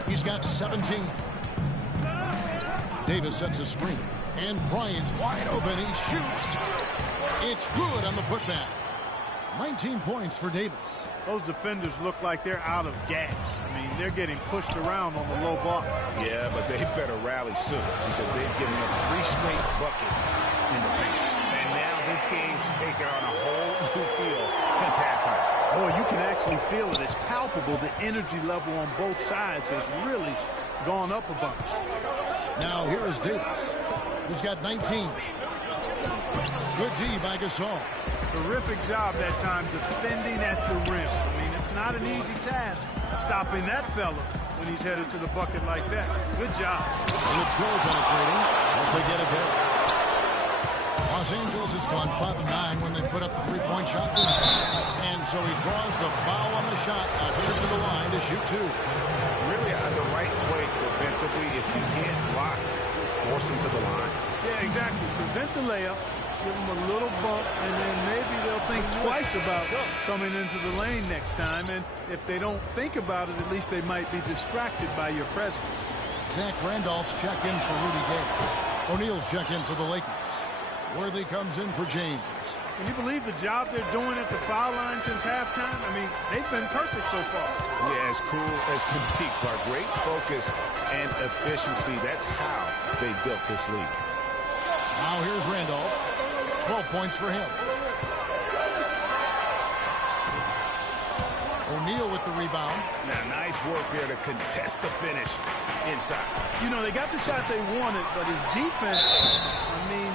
He's got 17. Davis sets a screen. And Bryant wide open. He shoots. It's good on the putback. 19 points for Davis. Those defenders look like they're out of gas. I mean, they're getting pushed around on the low block. Yeah, but they better rally soon because they've given up 3 straight buckets in the paint. And now this game's taken on a whole new feel since halftime. Boy, you can actually feel it. It's palpable. The energy level on both sides has really gone up a bunch. Now here is Davis. He's got 19. Good D by Gasol. Terrific job that time defending at the rim. I mean, it's not an easy task stopping that fella when he's headed to the bucket like that. Good job. And it's goal penetrating. Hope they get it there. Los Angeles has gone 5 of 9 when they put up the 3-point shot tonight. And so he draws the foul on the shot. Now here's to the line to shoot 2. Really the right play defensively. If you can't block, force him to the line. Yeah, exactly. Prevent the layup. Give them a little bump, and then maybe they'll think twice about coming into the lane next time. And if they don't think about it, at least they might be distracted by your presence. Zach Randolph's checked in for Rudy Gay. O'Neal's checked in for the Lakers. Worthy comes in for James. Can you believe the job they're doing at the foul line since halftime? I mean, they've been perfect so far. Yeah, as cool as can be, Clark. Great focus and efficiency. That's how they built this league. Now here's Randolph. 12 points for him. O'Neal with the rebound. Now, nice work there to contest the finish inside. You know, they got the shot they wanted, but his defense,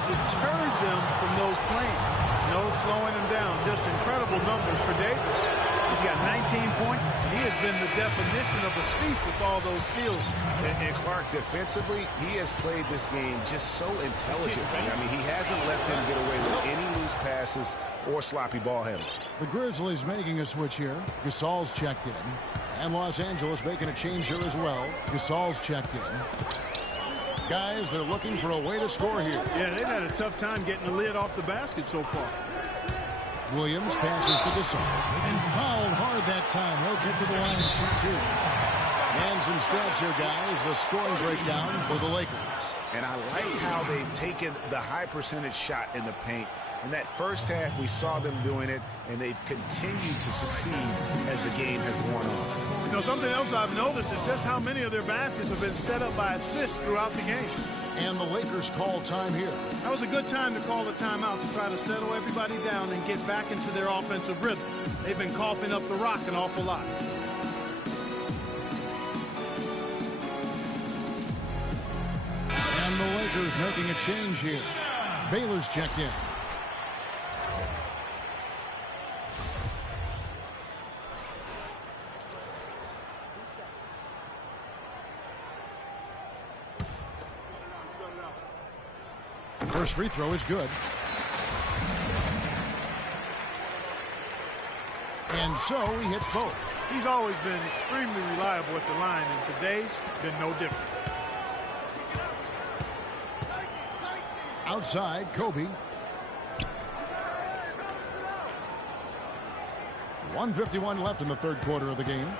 deterred them from those plans. No slowing him down. Just incredible numbers for Davis. He's got 19 points. He has been the definition of a thief with all those steals. And Clark, defensively, he has played this game just so intelligently. I mean, he hasn't let them get away with any loose passes or sloppy ball handling. The Grizzlies making a switch here. Gasol's checked in. And Los Angeles making a change here as well. Gasol's checked in. Guys, they're looking for a way to score here. Yeah, they've had a tough time getting the lid off the basket so far. Williams passes to Gasol. And fouled hard that time. He'll get to the line and shoot 2. And some stats here, guys. The scoring breakdown for the Lakers. And I like how they've taken the high percentage shot in the paint. In that first half, we saw them doing it, and they've continued to succeed as the game has worn on. You know, something else I've noticed is just how many of their baskets have been set up by assists throughout the game. And the Lakers call time here. That was a good time to call the timeout to try to settle everybody down and get back into their offensive rhythm. They've been coughing up the rock an awful lot. And the Lakers making a change here. Baylor's checked in. First free throw is good. And so he hits both. He's always been extremely reliable at the line, and today's been no different. Outside, Kobe. 1:51 left in the third quarter of the game.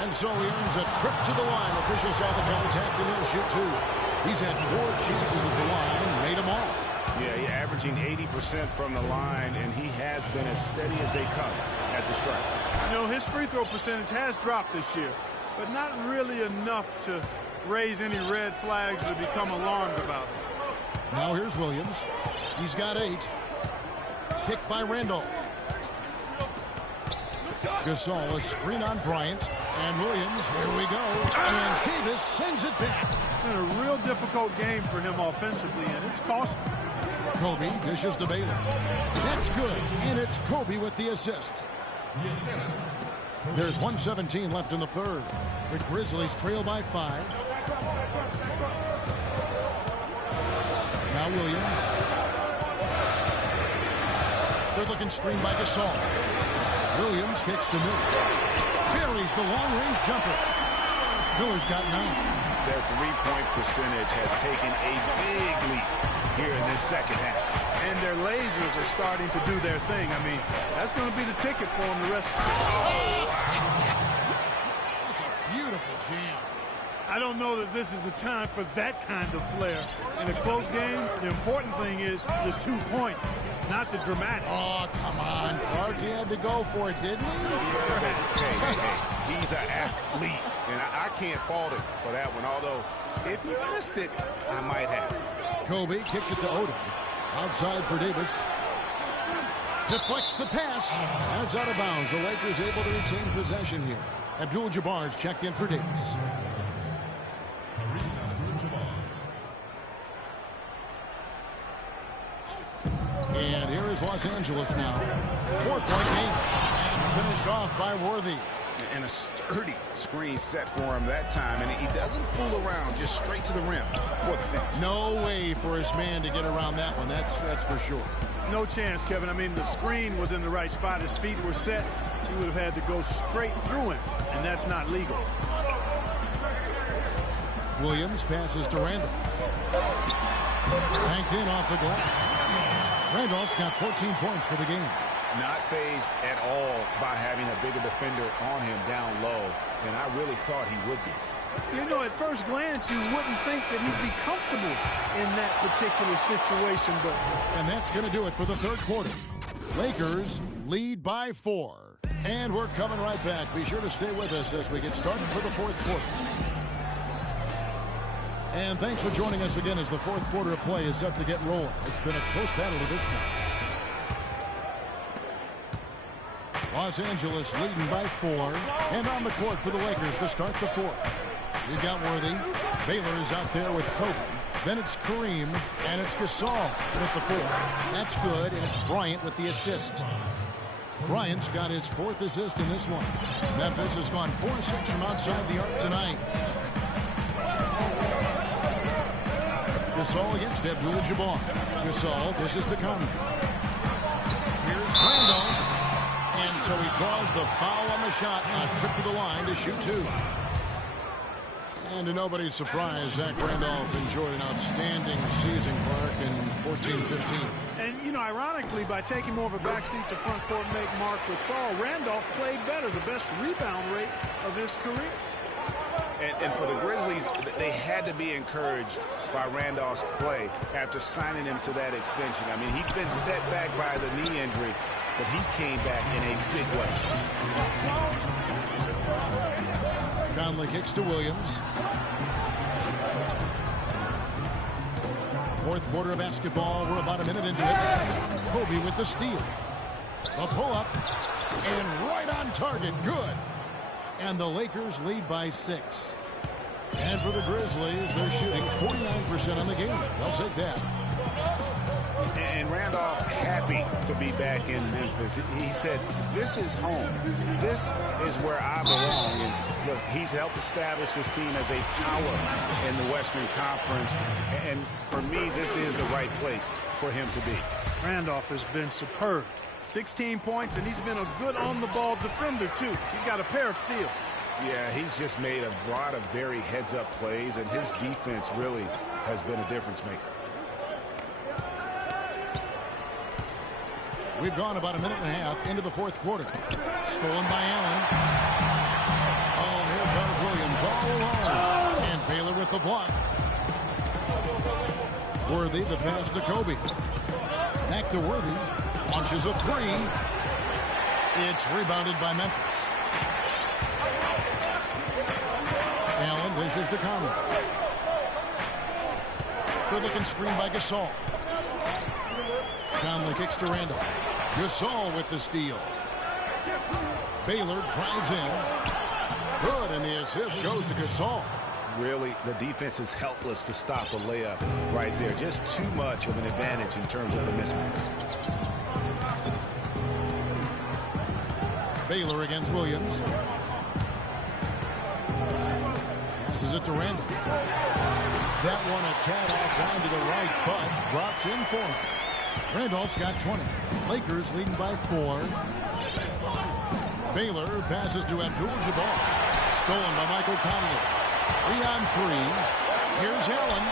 And so he earns a trip to the line. Officials saw the contact, and he'll shoot two. He's had 4 chances at the line, made them all. Yeah, he's averaging 80% from the line, and he has been as steady as they come at the stripe. You know, his free throw percentage has dropped this year, but not really enough to raise any red flags or become alarmed about it. Now here's Williams. He's got 8. Picked by Randolph. Gasol, a screen on Bryant. And Williams, here we go. And Davis sends it back. It's been a real difficult game for him offensively, and it's costly. Kobe dishes to Baylor. That's good. And it's Kobe with the assist. There's 1:17 left in the third. The Grizzlies trail by 5. Now Williams. Good looking screen by Gasol. Williams kicks to Miller. Buries the long-range jumper. Miller's got 9. Their three-point percentage has taken a big leap here in this second half. And their lasers are starting to do their thing. I mean, that's going to be the ticket for them the rest of the That's a beautiful jam. I don't know that this is the time for that kind of flair. In a close game, the important thing is the 2 points, not the dramatics. Oh, come on, Clark. He had to go for it, didn't he? Yeah, hey, he's an athlete, and I can't fault him for that one, although if he missed it, I might have. Kobe kicks it to Odom. Outside for Davis. Deflects the pass. That's out of bounds. The Lakers able to retain possession here. Abdul-Jabbar's checked in for Davis. And here is Los Angeles now. 4-point game. And finished off by Worthy. And a sturdy screen set for him that time. And he doesn't fool around, just straight to the rim for the finish. No way for his man to get around that one. That's for sure. No chance, Kevin. I mean, the screen was in the right spot. His feet were set. He would have had to go straight through him, and that's not legal. Williams passes to Randolph. Banked in off the glass. Randolph's got 14 points for the game. Not fazed at all by having a bigger defender on him down low, and I really thought he would be. You know, at first glance, you wouldn't think that he'd be comfortable in that particular situation, but... And that's going to do it for the third quarter. Lakers lead by 4. And we're coming right back. Be sure to stay with us as we get started for the fourth quarter. And thanks for joining us again as the fourth quarter of play is set to get rolling. It's been a close battle to this point. Los Angeles leading by 4. And on the court for the Lakers to start the fourth. You've got Worthy. Baylor is out there with Kobe. Then it's Kareem. And it's Gasol with the fourth. That's good. And it's Bryant with the assist. Bryant's got his 4th assist in this one. Memphis has gone 4-6 from outside the arc tonight. Gasol against Abdul-Jabbar. Gasol dishes to Conley. Here's Randolph. And so he draws the foul on the shot. A trip to the line to shoot 2. And to nobody's surprise, Zach Randolph enjoyed an outstanding season, Clark, in 14-15. And, you know, ironically, by taking more of a backseat to front court make Marc Gasol, Randolph played better, the best rebound rate of his career. And for the Grizzlies, they had to be encouraged by Randolph's play after signing him to that extension. I mean, he'd been set back by the knee injury, but he came back in a big way. Conley kicks to Williams. Fourth quarter of basketball. We're about a minute into it. Kobe with the steal. The pull-up. And right on target. Good. And the Lakers lead by 6. And for the Grizzlies, they're shooting 49% on the game. They'll take that. And Randolph happy to be back in Memphis. He said, this is home. This is where I belong. And look, he's helped establish his team as a power in the Western Conference. And for me, this is the right place for him to be. Randolph has been superb 16 points, and he's been a good on-the-ball defender, too. He's got a pair of steals. Yeah, he's just made a lot of very heads-up plays, and his defense really has been a difference maker. We've gone about a minute and a half into the fourth quarter. Stolen by Allen. Oh, here comes Williams all alone. And Baylor with the block. Worthy, the pass to Kobe. Back to Worthy. Launches a three. It's rebounded by Memphis. Allen dishes to Conley. Good looking screen by Gasol. Conley kicks to Randall. Gasol with the steal. Baylor drives in. Good, and the assist goes to Gasol. Really, the defense is helpless to stop a layup right there. Just too much of an advantage in terms of the mismatch. Baylor against Williams. Passes it to Randall. That one a tad off line to the right, but drops in for him. Randolph's got 20. Lakers leading by 4. Baylor passes to Abdul-Jabbar. Stolen by Michael Conley. 3 on 3. Here's Allen,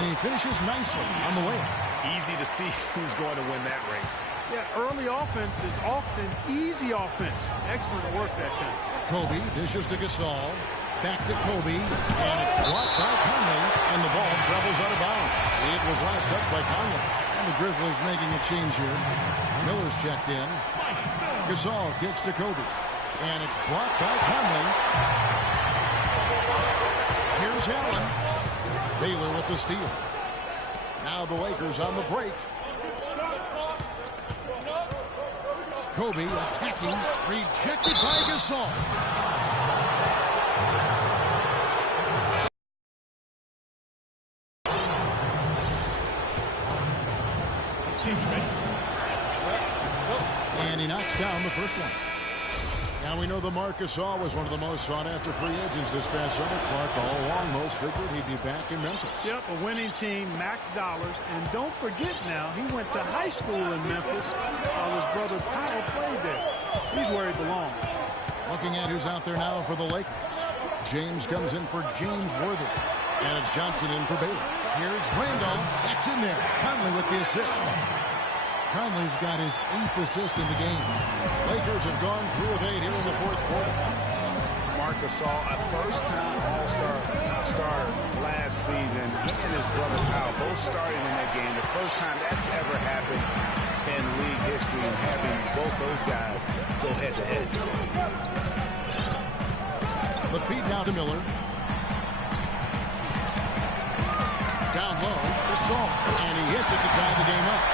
and he finishes nicely on the way. Easy to see who's going to win that race. Yeah, early offense is often easy offense. Excellent work that time. Kobe dishes to Gasol. Back to Kobe, and it's blocked by Conley, and the ball travels out of bounds. It was last touched by Conley. And the Grizzlies making a change here. Miller's checked in. Gasol kicks to Kobe, and it's blocked by Conley. Here's Allen. Baylor with the steal. Now the Lakers on the break. Kobe attacking, rejected by Gasol. And he knocks down the first one. Now we know that Marc Gasol was one of the most sought-after free agents this past summer. Clark all along most figured he'd be back in Memphis. Yep, a winning team, max dollars. And don't forget now, he went to high school in Memphis while his brother Powell played there. He's where he belongs. Looking at who's out there now for the Lakers. James comes in for James Worthy. And it's Johnson in for Baylor. Here's Randolph. That's in there. Conley with the assist. Conley's got his 8th assist in the game. Lakers have gone through with 8 here in the fourth quarter. Marc Gasol, a first-time All-Star starter last season. He and his brother Powell both started in that game. The first time that's ever happened in league history, and having both those guys go head-to-head. The feed now to Miller. Down low, Gasol, and he hits it to tie the game up.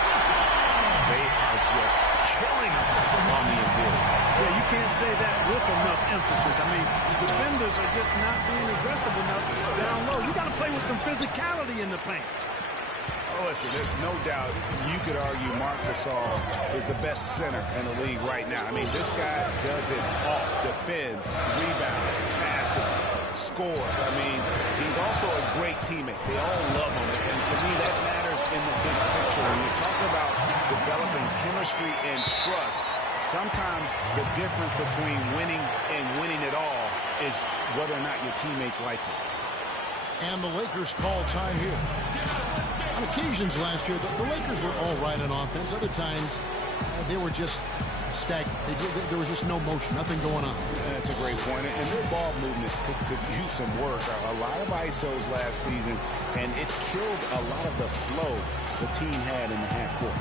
They are just killing on the interior. Yeah, you can't say that with enough emphasis. I mean, the defenders are just not being aggressive enough down low. You got to play with some physicality in the paint. Oh, listen, there's no doubt you could argue Marc Gasol is the best center in the league right now. I mean, this guy does it all. Defends, rebounds, passes, scores. I mean, he's also a great teammate. They all love him. And to me, that matters in the big picture. When you talk about developing chemistry and trust, sometimes the difference between winning and winning it all is whether or not your teammates like you. And the Lakers call time here. On occasions last year, the Lakers were all right on offense. Other times, they were just stagnant. There was just no motion, nothing going on. That's a great point. And their ball movement could use some work. A lot of ISOs last season, and it killed a lot of the flow the team had in the half court.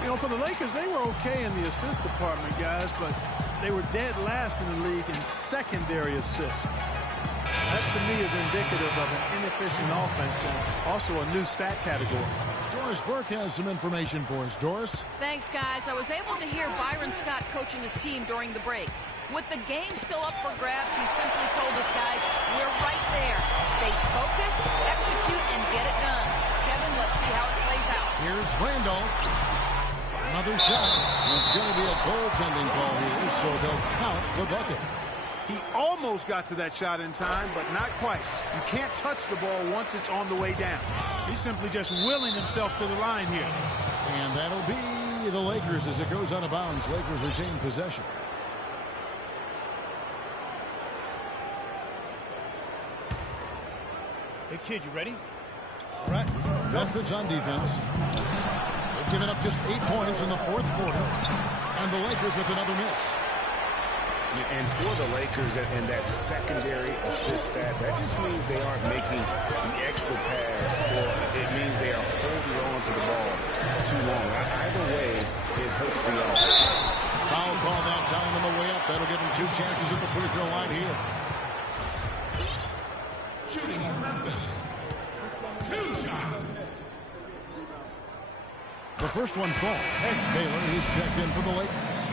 You know, for the Lakers, they were okay in the assist department, guys, but they were dead last in the league in secondary assists. That, to me, is indicative of an inefficient offense and also a new stat category. Doris Burke has some information for us. Doris? Thanks, guys. I was able to hear Byron Scott coaching his team during the break. With the game still up for grabs, he simply told us, guys, we're right there. Stay focused, execute, and get it done. Kevin, let's see how it plays out. Here's Randolph. Another shot. It's going to be a goaltending call here, so they'll count the bucket. He almost got to that shot in time, but not quite. You can't touch the ball once it's on the way down. He's simply just willing himself to the line here. And that'll be the Lakers as it goes out of bounds. Lakers retain possession. Hey, kid, you ready? All right. Memphis on defense. They've given up just 8 points in the fourth quarter. And the Lakers with another miss. And for the Lakers and that secondary assist that just means they aren't making the extra pass, or it means they are holding on to the ball too long. Either way, it hurts the offense. Foul call that time on the way up. That'll give him 2 chances at the free throw line here. Shooting for Memphis. 2 shots. The first one falls. Baylor, who's checked in for the Lakers.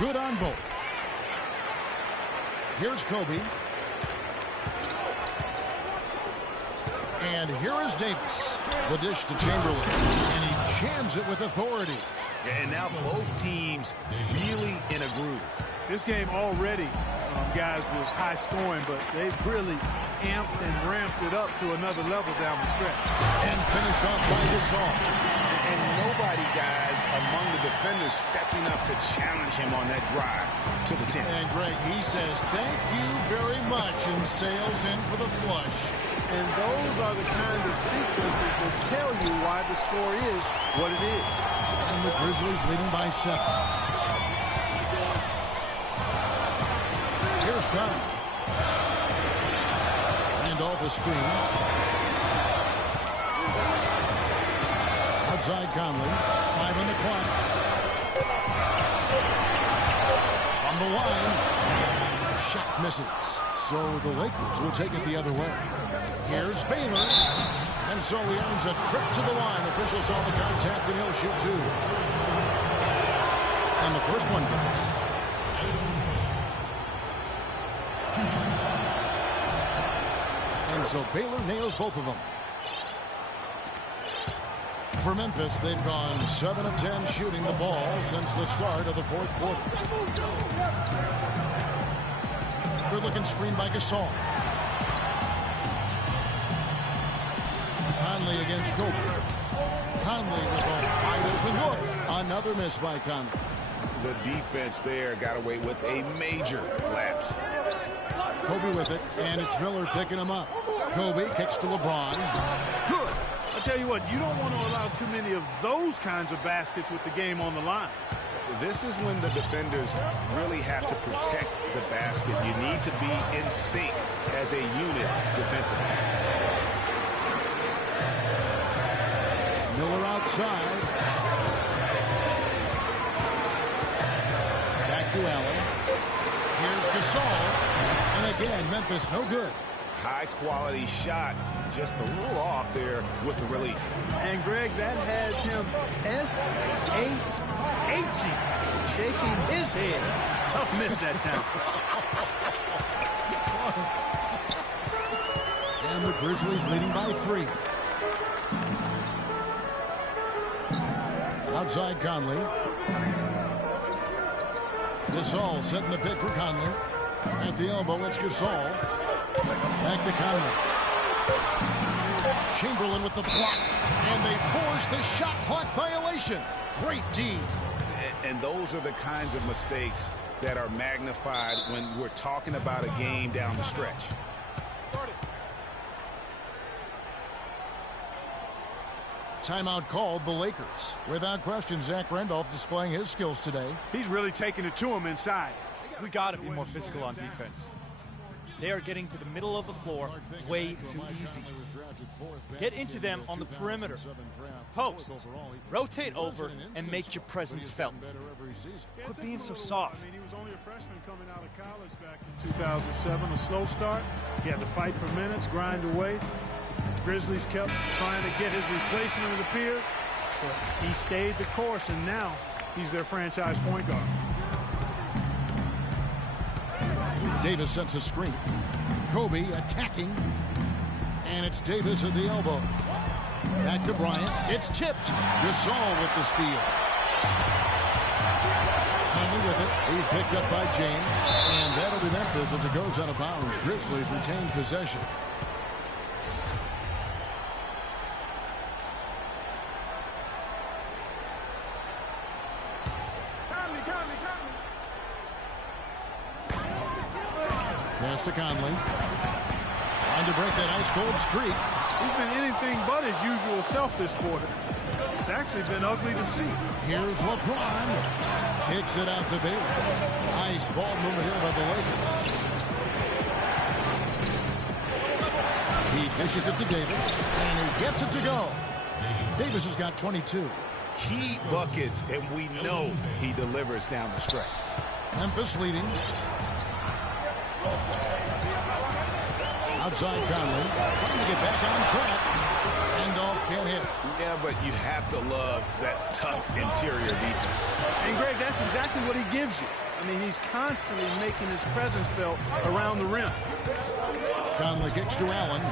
Good on both. Here's Kobe. And here is Davis. The dish to Chamberlain. And he jams it with authority. And now both teams really in a groove. This game already, guys, was high scoring, but they've really amped and ramped it up to another level down the stretch. And finish off by Gasol. And nobody, guys, among the defenders stepping up to challenge him on that drive to the 10. And Greg, he says, thank you very much, and sails in for the flush. And those are the kind of sequences that tell you why the score is what it is. And the Grizzlies leading by 7. Here's Conley. Randolph a screen. Outside Conley. 5 on the clock. From the line. Shot misses. So the Lakers will take it the other way. Here's Baylor. And so he earns a trip to the line. Officials saw the contact and he'll shoot 2. And the first one goes. And so Baylor nails both of them. For Memphis, they've gone 7 of 10 shooting the ball since the start of the fourth quarter. Good looking screen by Gasol. Conley against Kobe. Conley with a wide open look. Another miss by Conley. The defense there got away with a major lapse. Kobe with it, and it's Miller picking him up. Kobe kicks to LeBron. Good. I tell you what, you don't want to allow too many of those kinds of baskets with the game on the line. This is when the defenders really have to protect the basket. You need to be in sync as a unit defensively. Miller outside. Back to Allen. Here's Gasol. And again, Memphis no good. High-quality shot, just a little off there with the release. And, Greg, that has him S-H-H-ing, shaking his head. Tough miss that time. And the Grizzlies leading by 3. Outside Conley. Gasol setting the pick for Conley. At the elbow, it's Gasol. Back to Conley. Chamberlain with the block. And they force the shot clock violation. Great D. And those are the kinds of mistakes that are magnified when we're talking about a game down the stretch. Timeout called the Lakers. Without question, Zach Randolph displaying his skills today. He's really taking it to him inside. We got to be more physical on defense. They are getting to the middle of the floor way too easy. Get into them on the perimeter. Post. Rotate over and make your presence felt. Quit being so soft. He was only a freshman coming out of college back in 2007. A slow start. He had to fight for minutes, grind away. Grizzlies kept trying to get his replacement, it appeared. But he stayed the course, and now he's their franchise point guard. Davis sets a screen. Kobe attacking. And it's Davis at the elbow. Back to Bryant. It's tipped. Gasol with the steal. Conley with it. He's picked up by James. And that'll be Memphis as it goes out of bounds. Grizzlies retain possession. Pass to Conley. Trying to break that ice-cold streak. He's been anything but his usual self this quarter. It's actually been ugly to see. Here's LeBron. Kicks it out to Baylor. Nice ball movement here by the Lakers. He dishes it to Davis, and he gets it to go. Davis has got 22. Key buckets, and we know he delivers down the stretch. Memphis leading. Outside Conley, trying to get back on track. Randolph can't hit. Yeah, but you have to love that tough interior defense. And, Greg, that's exactly what he gives you. I mean, he's constantly making his presence felt around the rim. Conley kicks to Allen.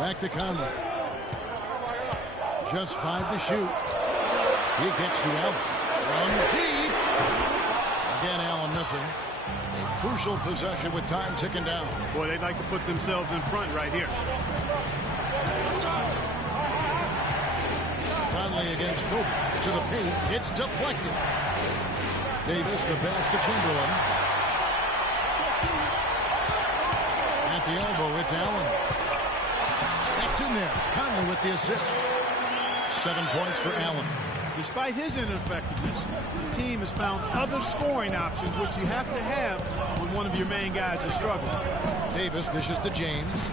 Back to Conley. Just 5 to shoot. He kicks to Allen. Run deep. Again, Allen missing. A crucial possession with time ticking down. Boy, they'd like to put themselves in front right here. Conley against Kobe. To the paint. It's deflected. Davis, the pass to Chamberlain. At the elbow, it's Allen. That's in there. Conley with the assist. 7 points for Allen. Despite his ineffectiveness, the team has found other scoring options, which you have to have when one of your main guys is struggling. Davis dishes to James.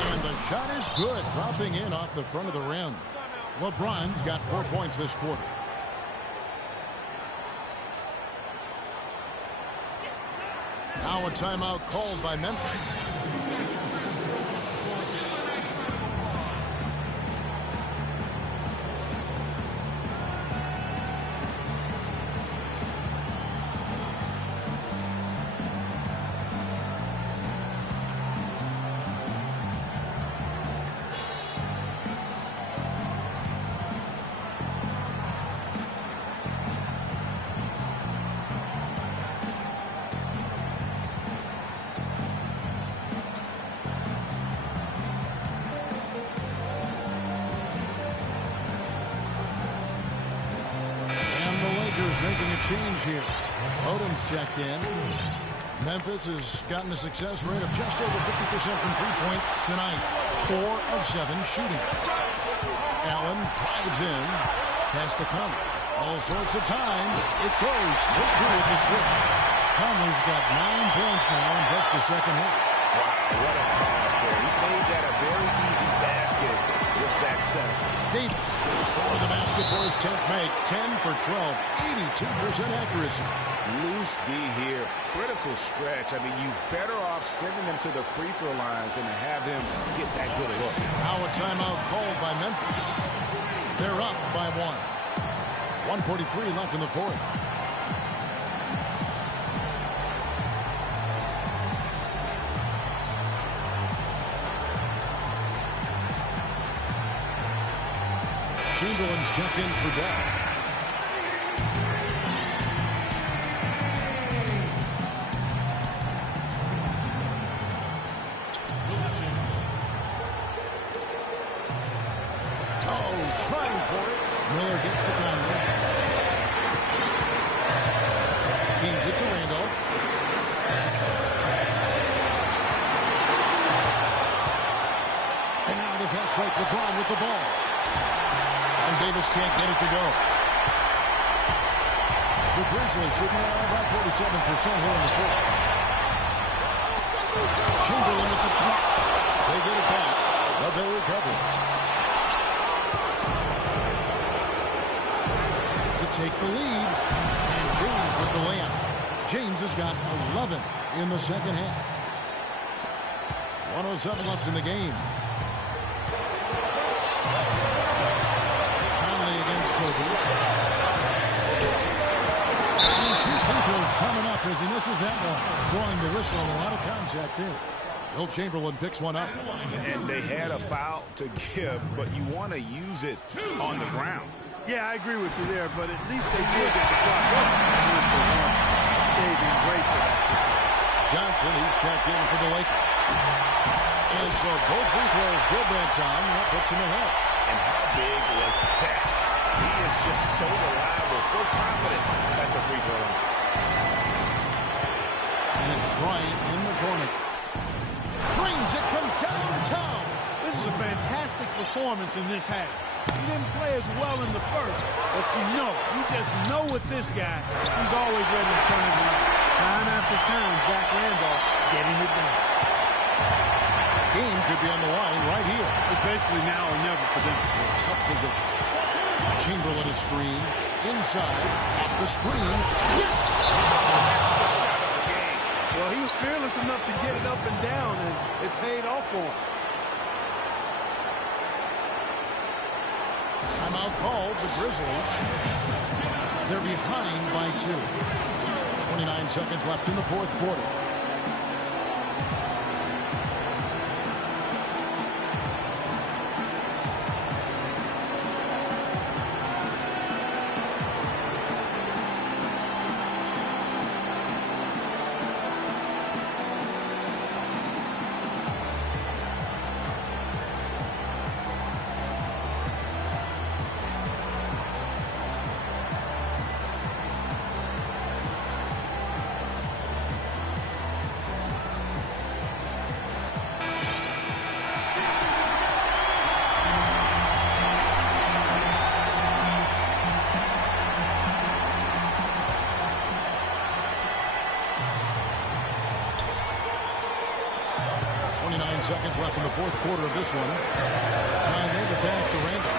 And the shot is good, dropping in off the front of the rim. LeBron's got 4 points this quarter. Now a timeout called by Memphis. Making a change here. Odom's checked in. Memphis has gotten a success rate of just over 50% from three-point tonight. 4 of 7 shooting. Allen drives in. Pass to Conley. All sorts of time. It goes straight through with the switch. Conley's got 9 points now in just the second half. Wow, what a pass there. He made that a very easy basket with that setup. Davis to score the basket for his 10th make. 10 for 12. 82% accuracy. Loose D here. Critical stretch. I mean, you better off sending them to the free throw lines than to have him get that good a look. Now a timeout called by Memphis. They're up by 1. 1:43 left in the fourth. Chamberlain's checked in for Dell. Oh, trying for it. Miller gets to Conley. Feeds it to Randolph. And now the fast break. LeBron with the ball. And Davis can't get it to go. The Grizzlies should now about 47% here in the fourth. Chamberlain with the block. They get it back, but they recover it. To take the lead, and James with the layup. James has got 11 in the second half. 1:07 left in the game. And 2 free throws coming up as he misses that one. Drawing the whistle, a lot of contact there. Will Chamberlain picks one up. And they had a foul to give, but you want to use it on the ground. Yeah, I agree with you there, but at least they did get the clock up. Saving grace of that situation. Johnson, he's checked in for the Lakers. And so both free throws good that time. That puts him ahead. And how big was that? He is just so reliable, so confident at the free throw line. And it's Bryant in the corner. Frames it from downtown. This is a fantastic performance in this half. He didn't play as well in the first, but you just know with this guy, he's always ready to turn it around. Time after time, Zach Randolph getting it done. Game could be on the line right here. It's basically now or never for them. Tough position. Chamberlain is screen. Inside. Off the screen. Yes! That's the shot of the game. Well, he was fearless enough to get it up and down, and it paid off for him. Timeout called, the Grizzlies. They're behind by 2. 29 seconds left in the fourth quarter. Seconds left in the fourth quarter of this one. And they the pass to Randall.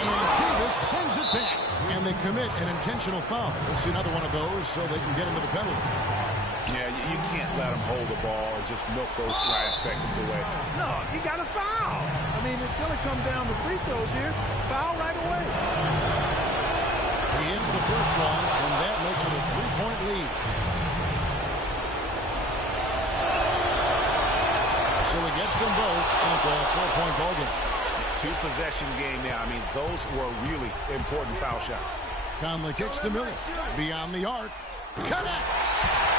And Davis sends it back. And they commit an intentional foul. We'll see another one of those so they can get into the penalty. Yeah, you can't let them hold the ball and just milk those last seconds away. No, you got to foul. I mean, it's going to come down to free throws here. Foul right away. He hits the first one, and that makes it a 3-point lead. So he gets them both, and it's a 4-point ball game. 2-possession game now. I mean, those were really important foul shots. Conley kicks to Miller. Beyond the arc. Connects!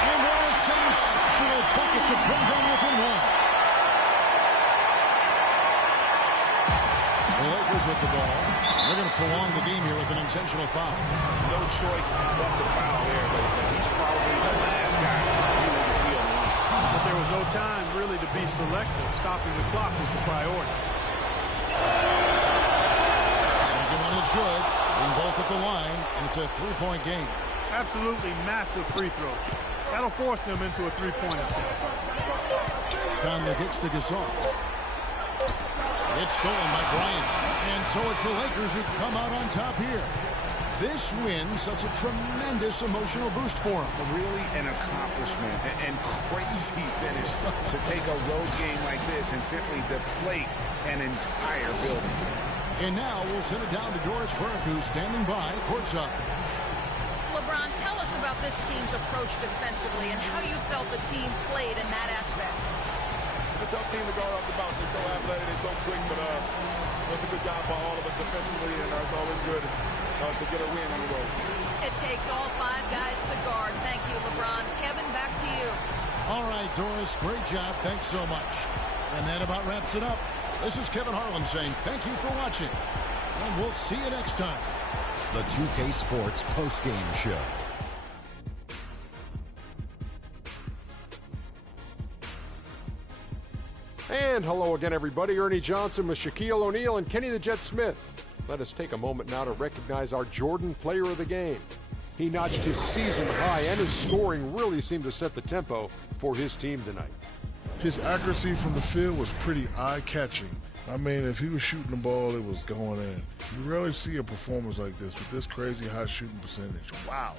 And what a sensational bucket to bring them within one. The Lakers with the ball. They're going to prolong the game here with an intentional foul. No choice but to foul there, but he's probably the last guy you want to see on the line. But there was no time really to be selective. Stopping the clock was the priority. Second one is good. Bring both at the line, and it's a 3-point game. Absolutely massive free throw. That'll force them into a 3-point attempt. Conley kicks to Gasol. It's stolen by Bryant. And so it's the Lakers who come out on top here. This win, such a tremendous emotional boost for them. Really an accomplishment and crazy finish to take a road game like this and simply deflate an entire building. And now we'll send it down to Doris Burke, who's standing by courtside. LeBron, tell us about this team's approach defensively and how you felt the team played in that aspect. It's a tough team to guard off the bounce. They're so athletic, they're so quick, but it's a good job by all of us defensively, and it's always good to get a win on the road. It takes all 5 guys to guard. Thank you, LeBron. Kevin, back to you. All right, Doris, great job. Thanks so much. And that about wraps it up. This is Kevin Harlan saying thank you for watching, and we'll see you next time. The 2K Sports postgame show. And hello again, everybody. Ernie Johnson with Shaquille O'Neal and Kenny the Jet Smith. Let us take a moment now to recognize our Jordan Player of the Game. He notched his season high, and his scoring really seemed to set the tempo for his team tonight. His accuracy from the field was pretty eye-catching. I mean, if he was shooting the ball, it was going in. You rarely see a performance like this with this crazy high shooting percentage. Wow.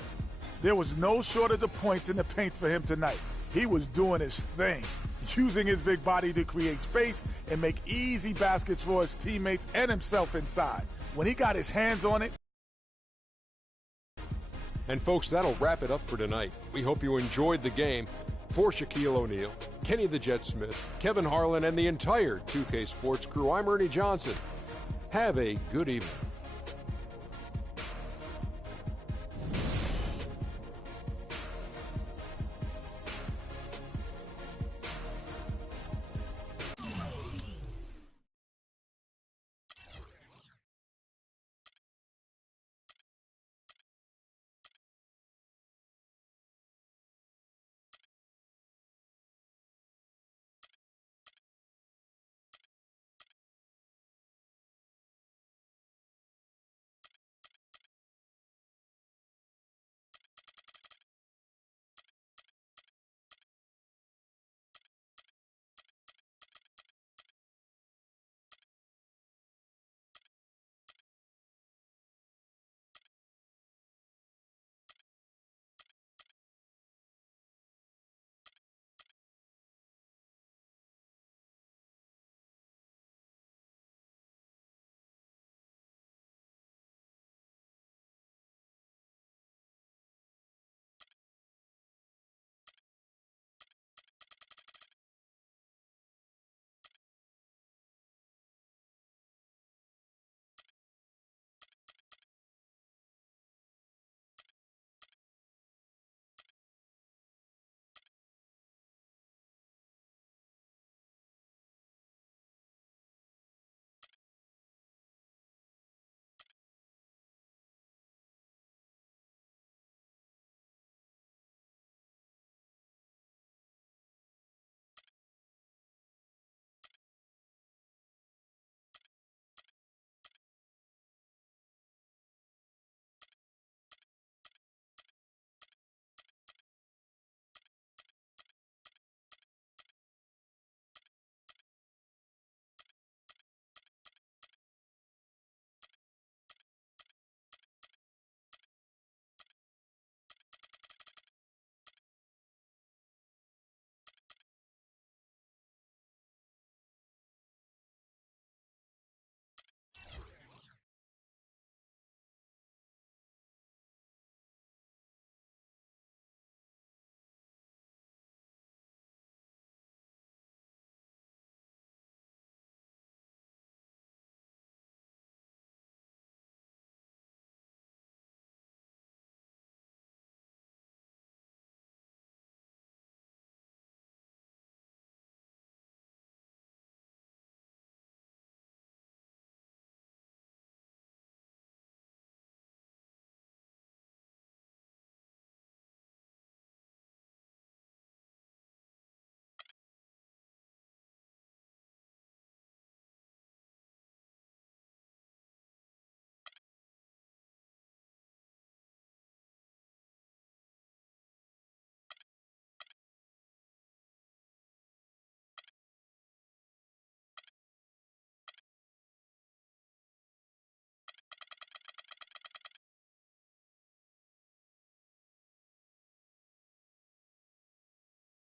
There was no shortage of points in the paint for him tonight. He was doing his thing, using his big body to create space and make easy baskets for his teammates and himself inside. When he got his hands on it. And folks, that'll wrap it up for tonight. We hope you enjoyed the game. For Shaquille O'Neal, Kenny the Jet Smith, Kevin Harlan, and the entire 2K Sports crew, I'm Ernie Johnson. Have a good evening.